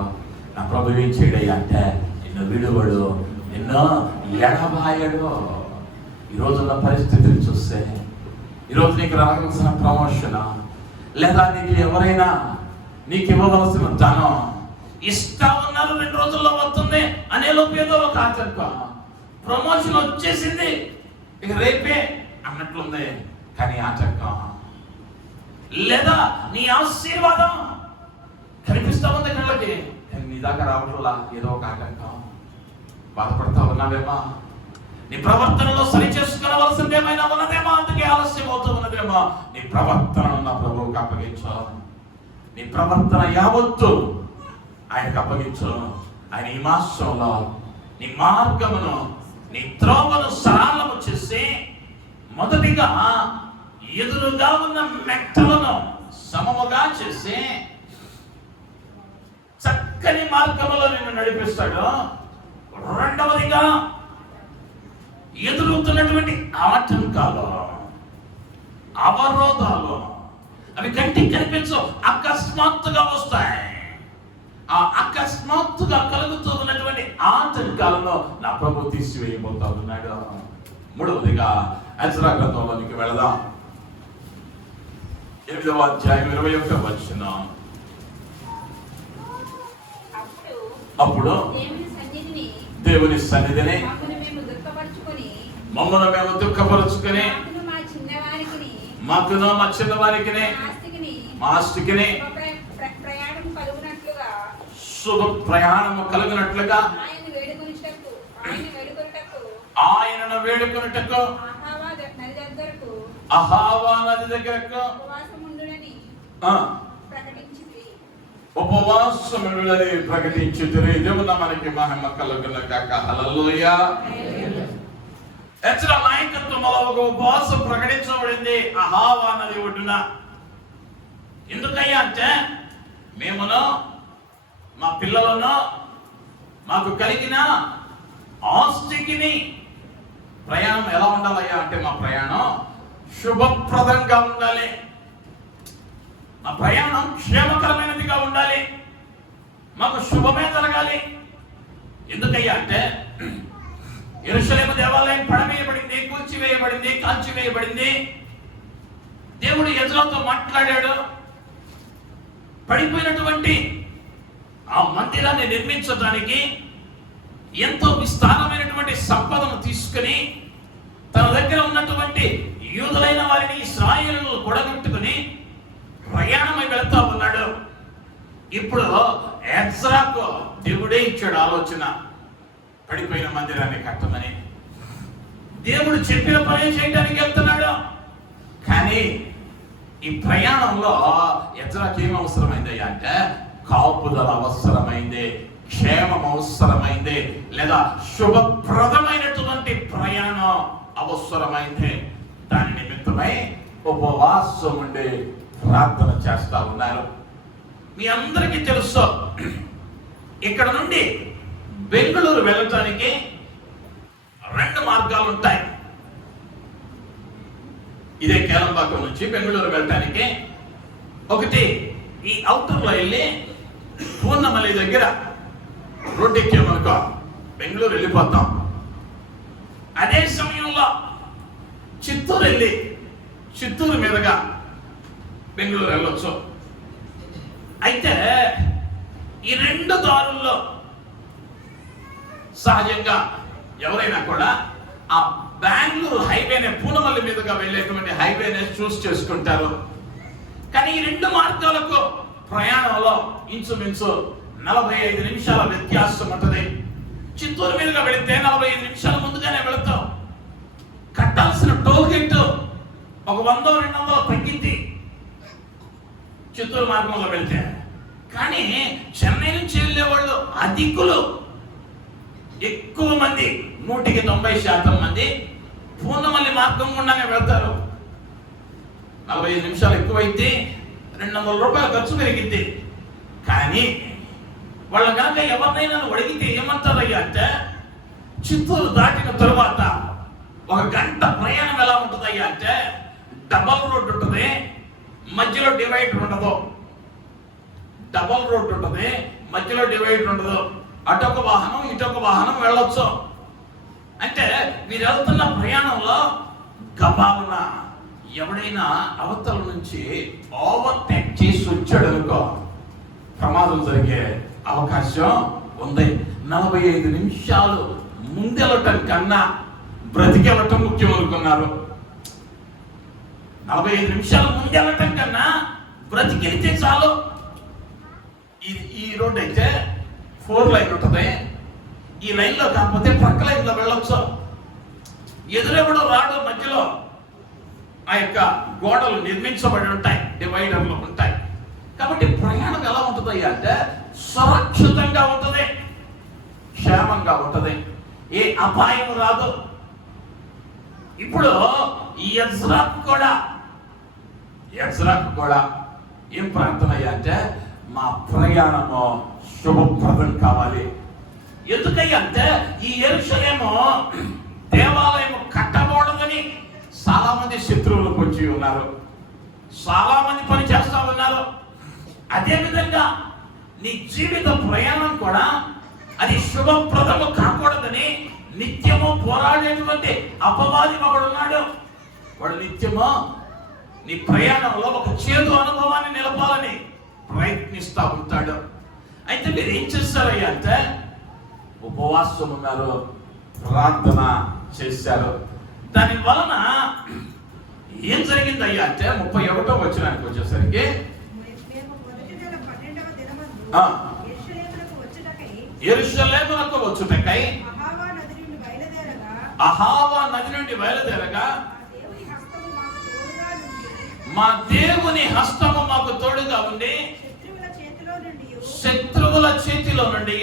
నా ప్రభు ఏం చేయడయ్యా అంటే నిన్ను విడువడు, నిన్ను ఎడబాయడు. ఈ రోజున్న పరిస్థితిని చూస్తే, ఈరోజు నీకు రావాల్సిన ప్రమోషన్ లేదా నీకు ఎవరైనా నీకు ఇవ్వవలసిన ధనం ఇష్టం ఉన్నారు 2 రోజుల్లో వస్తుంది అనే లోపు ఏదో ఒక ఆచరణ ప్రమోషన్ వచ్చేసింది ఇక రేపే అన్నట్లుంది, కానీ ఆటంకం లేదా నీ ఆశీర్వాదం కనిపిస్తా ఉంది కళ్ళకి, నీ దాకా రావట్లా ఏదో ఒక ఆటంకం. బాధపడతా ఉన్నావేమా, నీ ప్రవర్తనలో సరి చేసుకోవలసింది ఏమైనా ఉన్నదేమో, అందుకే ఆలస్యం అవుతూ ఉన్నదేమో. నీ ప్రవర్తనను నా ప్రభువుకు అప్పగించు. నీ ప్రవర్తన యావత్తు ఆయనకు అప్పగించు. ఆయన ఈ మాసంలో నీ మార్గమును, నీ త్రోవను సరళము చేసి మొదటిగా ఎదురుగా ఉన్న మెట్టలను సమముగా చేసి చక్కని మార్గములో నిన్ను నడిపిస్తాడు. రెండవదిగా ఎదురుతున్నటువంటి ఆటంకాలు, అవరోధాలు అవి కంటికి కనిపించవు, అకస్మాత్తుగా వస్తాయి. ఆ అకస్మాత్తుగా కలుగుతూ ఉన్నటువంటి ఆటంకాలను నా ప్రభు తీసివేయబోతా ఉన్నాడు. మూడవదిగా ఎజ్రా గ్రంథంలోనికి వెళదాం. 8వ అధ్యాయం 21వ వచనం. అప్పుడు దేవుని సన్నిధిని మమ్మల్ని మేము దుఃఖపరుచుకొని మాకును మా చిన్నవారికి మా ఆస్తికిని శుభ ప్రయాణము కలుగునట్లుగా ఆయనను వేడుకొనుటకు అహావా నది దగ్గరకు ఉపవాసములని ప్రకటించుదురు. దేవుని నామానికి మహిమ కలుగును గాక. హల్లెలూయా. ఎజ్రా నాయకత్వంలో ఒక ఉపవాసం ప్రకటించబడింది అహావా నది ఒడ్డున. ఎందుకయ్యా అంటే మేమును మా పిల్లలను మాకు కలిగిన ఆస్తికిని ప్రయాణం ఎలా ఉండాలయ్యా అంటే మా ప్రయాణం శుభప్రదంగా ఉండాలి, మా ప్రయాణం క్షేమకరమైనదిగా ఉండాలి, మాకు శుభమే జరగాలి. ఎందుకయ్యా అంటే యెరూషలేము దేవాలయం పడవేయబడింది, కూల్చివేయబడింది, కాల్చివేయబడింది. దేవుడు ఎజ్రాతో మాట్లాడాడు. పడిపోయినటువంటి ఆ మందిరాన్ని నిర్మించడానికి ఎంతో విస్తారమైనటువంటి సంపదను తీసుకుని తన దగ్గర ఉన్నటువంటి యూదులైన వారిని ఇశ్రాయేలును కూడగట్టుకుని ప్రయాణమై వెళ్తా ఉన్నాడు. ఇప్పుడు ఎజ్రాకు దేవుడే ఇచ్చాడు ఆలోచన, పడిపోయిన మందిరాన్ని కట్టమని. దేవుడు చెప్పిన పని చేయడానికి వెళ్తున్నాడు. కానీ ఈ ప్రయాణంలో ఎజ్రాకి ఏం అవసరమైంది అంటే కాపుదల అవసరమైంది, క్షేమం అవసరమైంది, లేదా శుభప్రదమైనటువంటి ప్రయాణం అవసరమైంది. దాని నిమిత్తమై ఉపవాసం ఉండి ప్రార్థన చేస్తా ఉన్నారు. మీ అందరికీ తెలుసు, ఇక్కడ నుండి బెంగళూరు వెళ్ళటానికి 2 మార్గాలు ఉంటాయి. ఇదే కేలంబాకం నుంచి బెంగళూరు వెళ్ళటానికి ఒకటి ఈ అవుటర్లో వెళ్ళి పూర్ణమల్లి దగ్గర రోడ్డు ఎక్కామనుకో బెంగళూరు వెళ్ళిపోతాం. అదే సమయంలో చిత్తూరు వెళ్ళి చిత్తూరు మీదుగా బెంగళూరు వెళ్ళొచ్చు. అయితే ఈ 2 దారుల్లో సహజంగా ఎవరైనా కూడా ఆ బెంగళూరు హైవేనే పూనమల్లి మీదుగా వెళ్ళేటువంటి హైవేనే చూస్ చేసుకుంటారు. కానీ ఈ 2 మార్గాలకు ప్రయాణంలో ఇంచుమించు 45 నిమిషాల వ్యత్యాసం ఉంటుంది. చిత్తూరు మీదుగా వెళితే 45 నిమిషాల ముందుగానే వెళతాం. కట్టాల్సిన టోల్ గేట్ ఒక 100-200 తగ్గింది చిత్తూరు మార్గంలో వెళితే. కానీ చెన్నై నుంచి వెళ్ళే వాళ్ళు అధికులు, ఎక్కువ మంది, 100% మంది పూర్ణమల్లి మార్గం గుండానే వెళ్తారు. 45 నిమిషాలు ఎక్కువైతే 200 రూపాయలు ఖర్చు పెరిగింది. కానీ వాళ్ళ కనుక ఎవరినైనా అడిగితే ఏమంటారయ్యా అంటే చిత్తూరు దాటిన తరువాత 1 గంట ప్రయాణం ఎలా ఉంటుందయ్యా అంటే డబల్ రోడ్ ఉంటుంది, మధ్యలో డివైడర్ ఉండదు. డబల్ రోడ్ ఉంటుంది, మధ్యలో డివైడర్ ఉండదు. అటొక వాహనం ఇటొక వాహనం వెళ్ళొచ్చు. అంటే మీరు వెళ్తున్న ప్రయాణంలో గబాలన ఎవడైనా అవతల నుంచి ఓవర్టేక్ చేసి వచ్చాడు అనుకో ప్రమాదం జరిగే అవకాశం ఉంది. 45 నిమిషాలు ముందెళ్ళటం కన్నా బ్రతికెళ్ళటం ముఖ్యం అనుకున్నారు. 45 నిమిషాలు ముందెళ్ళటం కన్నా బ్రతికెళ్తే చాలు. ఈ రోడ్ అయితే 4 లైన్ ఉంటుంది. ఈ లైన్లో కాకపోతే పక్క లైన్లో వెళ్ళొచ్చు. ఎదురెవడో రాడు, మధ్యలో ఆ యొక్క గోడలు నిర్మించబడి ఉంటాయి, డివైడర్లు ఉంటాయి. కాబట్టి ప్రయాణం ఎలా ఉంటుంది అంటే సురక్షితంగా ఉంటుంది, క్షేమంగా ఉంటుంది, ఏ అపాయం రాదు. ఇప్పుడు ఈ ఎజ్రాకు కూడా ఏం ప్రార్థన అయ్యా అంటే మా ప్రయాణము శుభప్రదం కావాలి. ఎందుకయ్యా అంటే ఈ యెరూషలేము దేవాలయము కట్టబడదని చాలా మంది శత్రువులు పొంచి ఉన్నారు, చాలా మంది పని చేస్తా ఉన్నారు. అదే విధంగా నీ జీవిత ప్రయాణం కూడా అది శుభప్రదము కాకూడదని నిత్యము పోరాడేటువంటి అపవాది ఒకడున్నాడు. వాడు నిత్యము నీ ప్రయాణంలో ఒక చేదు అనుభవాన్ని నిలపాలని ప్రయత్నిస్తూ ఉంటాడు. అయితే మీరు ఏం చేస్తారయ్యా అంటే ఉపవాసం ఉన్నారు, ప్రార్థన చేశారు. దాని వలన ఏం జరిగిందయ్యా అంటే 31వ వచనానికి వచ్చేసరికి యెరూషలేమునకు వచ్చుటకై అహావా నది నుండి బయలుదేరగా మా దేవుని హస్తము మాకు తోడుగా ఉండి శత్రువుల చేతిలో నుండి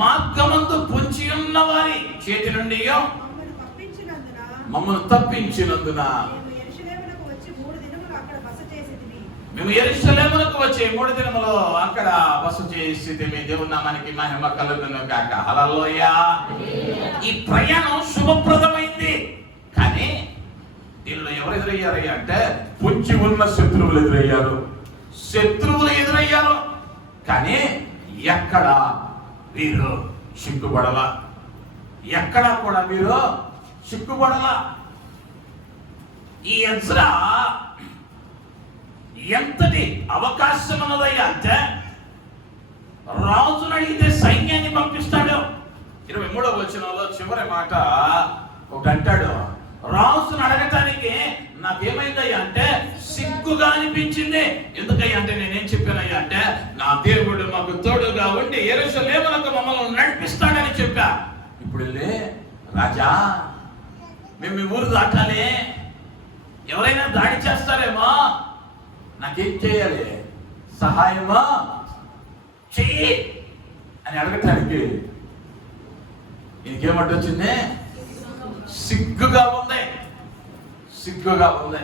మార్గమందు పొంచి ఉన్న వారి చేతి నుండి మమ్మల్ని తప్పించినందున మేము యెరూషలేమునకు వచ్చి 3 దినములు అక్కడ బస చేసి దేవుని నామానికి మహిమ కలుగును గాక. హల్లెలూయా. ఈ ప్రయాణం శుభప్రదమైంది. కానీ దీనిలో ఎవరు ఎదురయ్యారయ్యా అంటే పొంచి ఉన్న శత్రువులు ఎదురయ్యారు. కానీ ఎక్కడ వీరు సిగ్గుపడల, ఎక్కడా కూడా వీరు సిగ్గుపడల. ఈ ఎజ్రా ఎంతటి అవకాశం ఉన్నదయ్యా అంటే రాజును అడిగితే సైన్యాన్ని పంపిస్తాడు. 23వ వచనంలో చివరి మాట ఒకటి అంటాడు, రాజును అడగటానికి నాకేమైందయ్యా అంటే సిగ్గుగా అనిపించింది. ఎందుకయ్యా అంటే నేనేం చెప్పానయ్యా అంటే నా దేవుడు మాకు తోడుగా ఉండి యెరూషలేమునకు మమ్మల్ని నడిపిస్తాడని చెప్పా. ఇప్పుడు రాజా మేము మీ ఊరు దాటాలి, ఎవరైనా దాడి చేస్తారేమో, నాకేం చేయాలి, సహాయమా చెయ్యి అని అడగటానికి ఇంకేమంటొచ్చింది? సిగ్గుగా ఉంది, సిగ్గుగా ఉంది.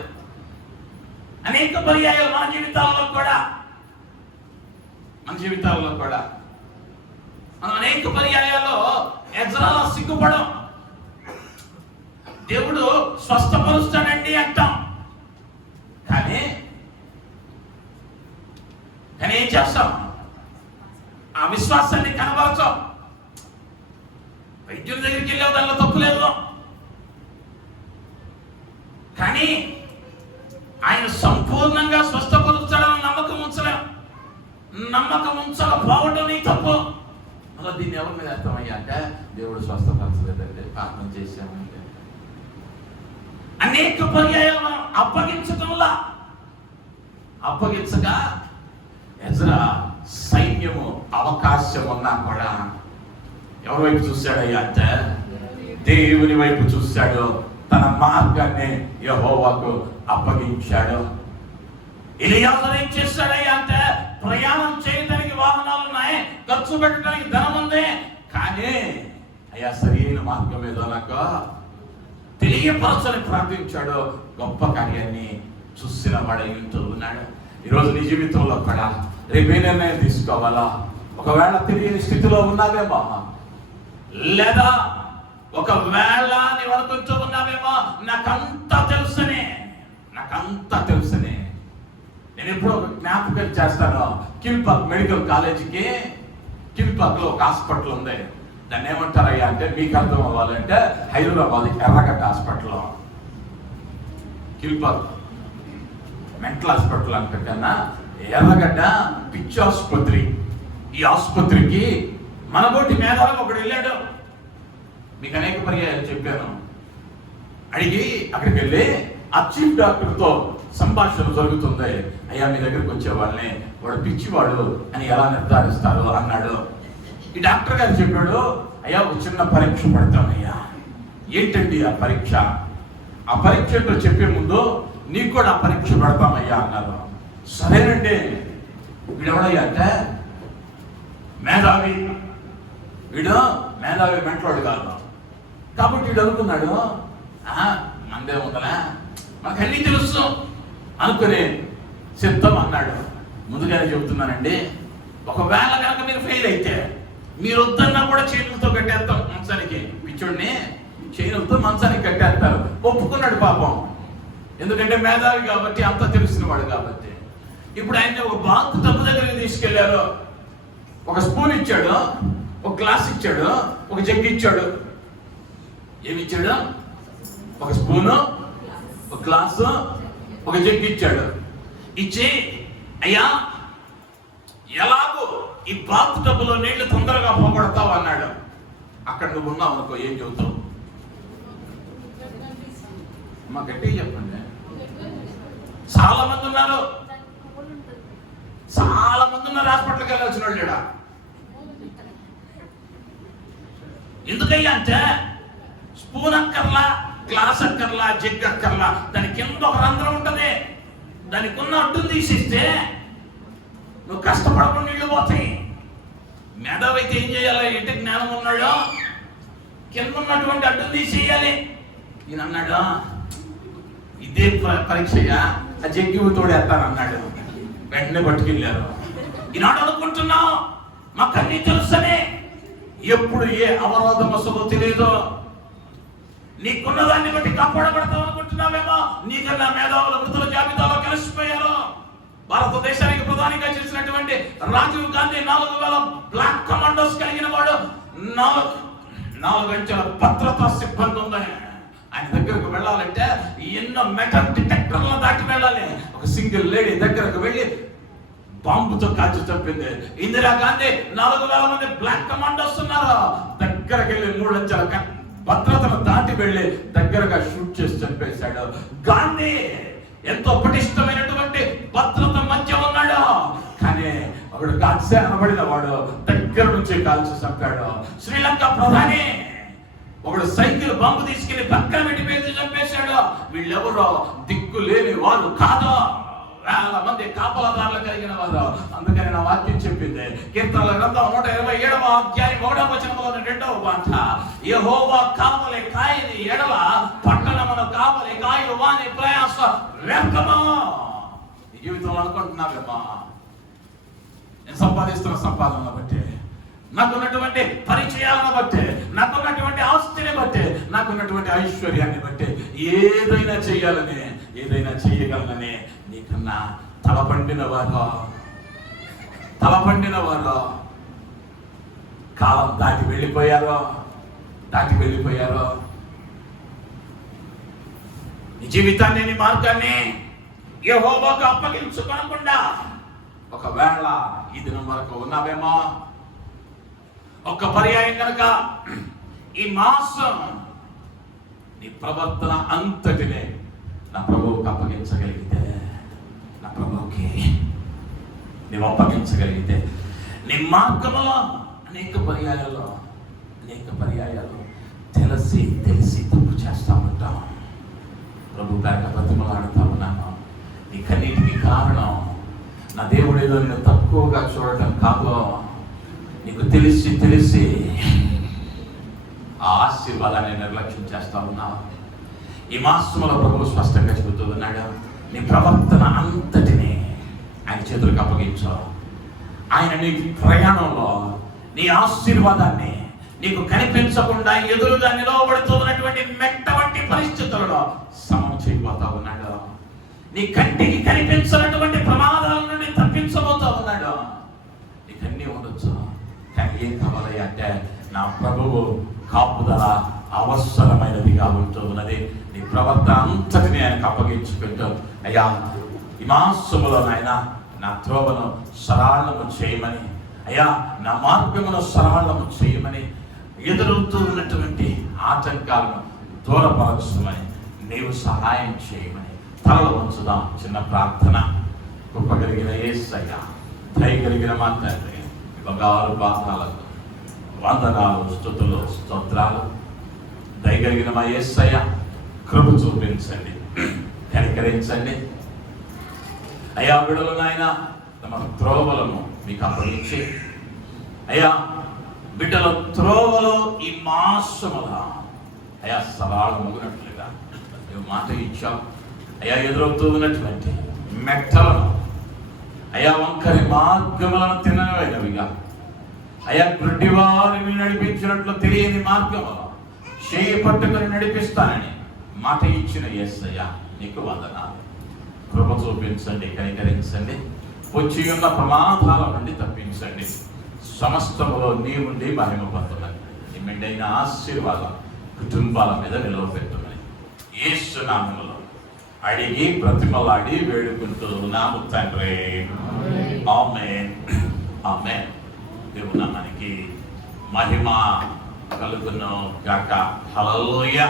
అనేక పర్యాయాలు మన జీవితాల్లో కూడా మనం అనేక పర్యాయాల్లో ఎజ్రాలా సిగ్గుపడం. దేవుడు స్వస్థపరుస్తాడండి అంటాం, కానీ ఏం చేస్తాం? ఆ విశ్వాసాన్ని కనబరచాం. వైద్యుడి దగ్గరికి వెళ్ళావు, దానిలో తప్పు లేదు, కానీ ఆయన సంపూర్ణంగా స్వస్థపరుస్తాడని నమ్మకం ఉంచకపోవడం నీ తప్పు. అలా దీన్ని ఎవరి మీద అర్థమయ్యా అంటే దేవుడు స్వస్థపరచలేదంటే ప్రార్థన చేశామంటే. అనేక పర్యాయాలు మనం అప్పగించగా ఎజ్రా సైన్యము అవకాశం ఉన్నా కూడా ఎవరి వైపు చూశాడయ్యా అంటే దేవుని వైపు చూశాడు. తన మార్గాన్ని యెహోవాకు అప్పగించాడు. ఎలియాజరు ఏం చేశాడయ్యా అంటే ప్రయాణం చేయడానికి వాహనాలు ఉన్నాయి, ఖర్చు పెట్టడానికి ధనం ఉంది, కానీ అయ్యా సరైన మార్గం ఏదో నాకు తెలియపరచని ప్రార్థించాడు. గొప్ప కార్యాన్ని చూసిన వాడు ఇంటూ ఉన్నాడు. ఈరోజు నీ జీవితంలో కూడా రేపు ఏ నిర్ణయం తీసుకోవాలా? ఒకవేళ తెలియని స్థితిలో ఉన్నావేమో, లేదా ఒకవేళ నీవు అనుకుంటూ ఉన్నావేమో నాకంతా తెలుసని. నేను ఎప్పుడో జ్ఞాపకం చేస్తాను. కిల్పాక్ మెడికల్ కాలేజీకి కిల్పాక్లో ఒక హాస్పిటల్ ఉంది. దాన్ని ఏమంటారయ్యా అంటే మీకు అర్థం అవ్వాలంటే హైదరాబాద్ ఎర్రగడ్డ హాస్పిటల్, కిల్పాక్ మెంటల్ హాస్పిటల్ అంటే కన్నా ఎర్రగడ్డ పిచ్చి ఆసుపత్రి. ఈ ఆసుపత్రికి మనబోటి మేధావులకు ఒకడు వెళ్ళాడు. మీకు అనేక పర్యాయాలు చెప్పాను. అడిగి అక్కడికి వెళ్ళి ఆ చీఫ్ డాక్టర్తో సంభాషణ జరుగుతుంది. అయ్యా మీ దగ్గరికి వచ్చే వాళ్ళని వాడు పిచ్చివాడు అని ఎలా నిర్ధారిస్తారు అన్నాడు. ఈ డాక్టర్ గారు చెప్పాడు, అయ్యా ఒక చిన్న పరీక్ష పెడతామయ్యా. ఏంటండి ఆ పరీక్ష? ఆ పరీక్ష ఏంటో చెప్పే ముందు నీకు కూడా ఆ పరీక్ష పెడతామయ్యా అన్నారు. సరేనండి. వీడెవడయ్యా అంటే మేధావి మెంటలోడు కాదు. కాబట్టి వీడు అనుకున్నాడు, మందే ఉందలే, మనకు అన్నీ తెలుసు అనుకునే సిద్ధం అన్నాడు. ముందుగానే చెబుతున్నానండి, ఒకవేళ కనుక మీరు ఫెయిల్ అయితే మీరు వద్దన్నా కూడా చేతులతో కట్టేస్తాం మంచానికి. పిచ్చోడిని చేతులతో మంచానికి కట్టేస్తారు. ఒప్పుకున్నాడు పాపం, ఎందుకంటే మేధావి కాబట్టి, అంతా తెలిసిన వాడు కాబట్టి. ఇప్పుడు ఆయన ఒక బాత్ టబ్ దగ్గరికి తీసుకెళ్లారు. ఒక స్పూన్ ఇచ్చాడు, ఒక గ్లాస్ ఇచ్చాడు, ఒక జగ్ ఇచ్చాడు. ఏమిచ్చాడు? ఒక స్పూను, ఒక గ్లాసు, ఒక జగ్ ఇచ్చాడు. ఇచ్చి అయ్యా ఎలాగో ఈ బాత్ టబ్లో నీళ్లు తొందరగా పోగొడతావు అన్నాడు. అక్కడ నువ్వు ఉన్నావు అనుకో, ఏం చెబుతావు? మా గట్టిగా చెప్పండి. చాలా మంది ఉన్నారు హాస్పిటల్కి వెళ్ళాల్సిన వాళ్ళు. ఎందుకయ్యా అంటే స్పూన్ అక్కర్లా, గ్లాస్ అక్కర్లా, జగ్ అక్కర్లా, దాని కింద ఒక రంధ్రం ఉంటుంది. దానికి ఉన్న అడ్డును తీసేస్తే నువ్వు కష్టపడకుండా నీళ్లు పోతాయి. మేధావి అయితే ఏం చేయాలి? ఏంటి జ్ఞానం ఉన్నాడు, కింద ఉన్నటువంటి అడ్డును తీసేయాలి. ఈయన అన్నాడు, ఇదే పరీక్షగా ఆ జగ్గి తోడేస్తాను అన్నాడు. వెంటనే పట్టుకెళ్ళారు. ఈనాడు అనుకుంటున్నావు మాకు అన్నీ తెలుసనే. ఎప్పుడు ఏ అవరోధం వస్తుందో తెలియదు. నీకున్న దాన్ని బట్టి కాపాడబడతావు అనుకుంటున్నావేమో. నీకన్నా మేధావుల మృతుల జాబితాలో కలిసిపోయారు. భారతదేశానికి ప్రధానిగా చేసినటువంటి రాజీవ్ గాంధీ 4000 బ్లాక్ కమాండోస్ కలిగిన వాడు. 4 అంచెల భద్రతా సిబ్బంది ఉందని ఆయన దగ్గరకు వెళ్ళాలంటే ఎన్నో మెటల్ డిటెక్టర్లను దాటి వెళ్ళాలి. ఒక సింగిల్ లేడీ దగ్గరకు వెళ్ళి బాంబుతో కాల్చి చంపింది. ఇందిరాగాంధీ 4,000 మంది బ్లాక్ కమాండోస్ ఉన్నారు. దగ్గరకు వెళ్ళి 3 లక్షల భద్రతను దాటి వెళ్ళి దగ్గరగా షూట్ చేసి చంపేశాడు. గాంధీ ఎంతో పటిష్టమైనటువంటి భద్రత మధ్య ఉన్నాడు, కానీ ఒకడు గాడ్సే అనబడిన వాడు దగ్గర నుంచి కాల్చి చంపాడు. శ్రీలంక ప్రధాని ఒకడు సైకిల్ బాంబు తీసుకెళ్లి పక్కన పెట్టి పేసి చంపేశాడు. వీళ్ళెవరో దిక్కు లేని వారు కాదు, వేల మంది కాపలాదారులు కలిగిన వారు. అందుకని నా వాక్యం చెప్పింది కీర్తనల గ్రంథం 127వ అధ్యాయం 1వ వచనంలోని 2వ మాట, యెహోవా కావలి కాయని ఎడల పట్టణమును కావలి కాయు వాని ప్రయాస వ్యర్థము. ఈ జీవితంలో అనుకుంటున్నావేమా, నేను సంపాదిస్తున్న సంపాదనను బట్టి, నాకున్నటువంటి పరిచయాలను బట్టి, నాకున్నటువంటి ఆస్తిని బట్టి, నాకున్నటువంటి ఐశ్వర్యాన్ని బట్టి ఏదైనా చెయ్యాలని, ఏదైనా చెయ్యగలనని నీకన్నా తలపండిన వారు కాలం దాటి వెళ్ళిపోయారో. నీ జీవితాన్ని, నీ మార్గాన్ని యెహోవాకు అప్పగించుకోకుండా ఒకవేళ ఈ దినం వరకు ఉన్నావేమో, ఒక్క పర్యాయం కనుక ఈ మాసం నీ ప్రవర్తన అంతటినే నా ప్రభువుకి అప్పగించగలిగితే, నా ప్రభువుకి నీవు అప్పగించగలిగితే, నీ మార్గంలో అనేక పర్యాయాలు తెలిసి తప్పు చేస్తా ఉంటాం. ప్రభు గారికి బ్రతిమలాడుతా ఉన్నాను. నీ కన్నీటికి కారణం నా దేవుడు ఏదో నేను తక్కువగా చూడటం కాదు, నీకు తెలిసి ఆ ఆశీర్వాదాన్ని నిర్లక్ష్యం చేస్తా ఉన్నావు. ఈ మాసంలో ప్రభువు స్పష్టంగా చెబుతూ ఉన్నాడు, నీ ప్రవర్తన అంతటిని ఆయన చేతులకు అప్పగించు. ఆయన నీ ప్రయాణంలో నీ ఆశీర్వాదాన్ని నీకు కనిపించకుండా ఎదురుగా నిలవబడుతున్నటువంటి మెట్ట వంటి పరిస్థితులలో సమం చేయబోతా ఉన్నాడు. నీ కంటికి కనిపించినటువంటి ప్రమాదాల నుండి తప్పించబోతా ఉన్నాడు. నీకన్నీ ఉండొచ్చు, కానీ ఏం కావాలి అంటే నా ప్రభువు కాపుదల అవసరమైనదిగా ఉంటూ ఉన్నది. నీ ప్రవర్తన అంతటిని ఆయనకు అప్పగించుకుంటూ, అయ్యా ఈ మాసములో నాయన నా త్రోవను సరళము చేయమని, అయ్యా నా మార్గమును సరళము చేయమని, ఎదురవుతూ ఉన్నటువంటి ఆటంకాలను దూరపరచమని, నీవు సహాయం చేయమని తలలు వంచుదాం. చిన్న ప్రార్థన. కృపగలిగిన యేసయ్య, దయగలిగిన మా తండ్రి, బంగారు పాదాలకు వందనాలు, స్తుతులు, స్తోత్రాలు. దయగలిగిన మా యేసయ్య, కృప చూపించండి, కనికరించండి. అయ్యా బిడ్డలు నాయన తమ త్రోవలను మీకు అప్పగించి, అయ్యా బిడ్డల త్రోవలో ఈ మాసముల అయ్యా సరళమగునట్లుగా నువ్వు మాట ఇచ్చావు. అయ్యా ఎదురవుతూ ఉన్నటువంటి మెట్టలను, అయ్యా వంకరి మార్గములను తినవైనవిగా, అయ్యా గుడ్డివారిని నడిపించినట్లు తెలియని మార్గములు చేయి పట్టుకుని నడిపిస్తానని మాట ఇచ్చిన యేసయ్య నీకు వందనాలు. కృప చూపించండి, కనికరించండి, వచ్చి ఉన్న ప్రమాదాల నుండి తప్పించండి. సమస్తములో నీ ఉండి మహిమ పొందమని, నీ మెండైన ఆశీర్వాదం కుటుంబాల మీద నిలవపెట్టమని యేసు నామములో అడిగి బ్రతిమలాడి వేడుకుంటూ నాము తండ్రి. ఆమేన్, ఆమేన్. దేవుని నామానికి మహిమ కలుగును గాక. హల్లెలూయా.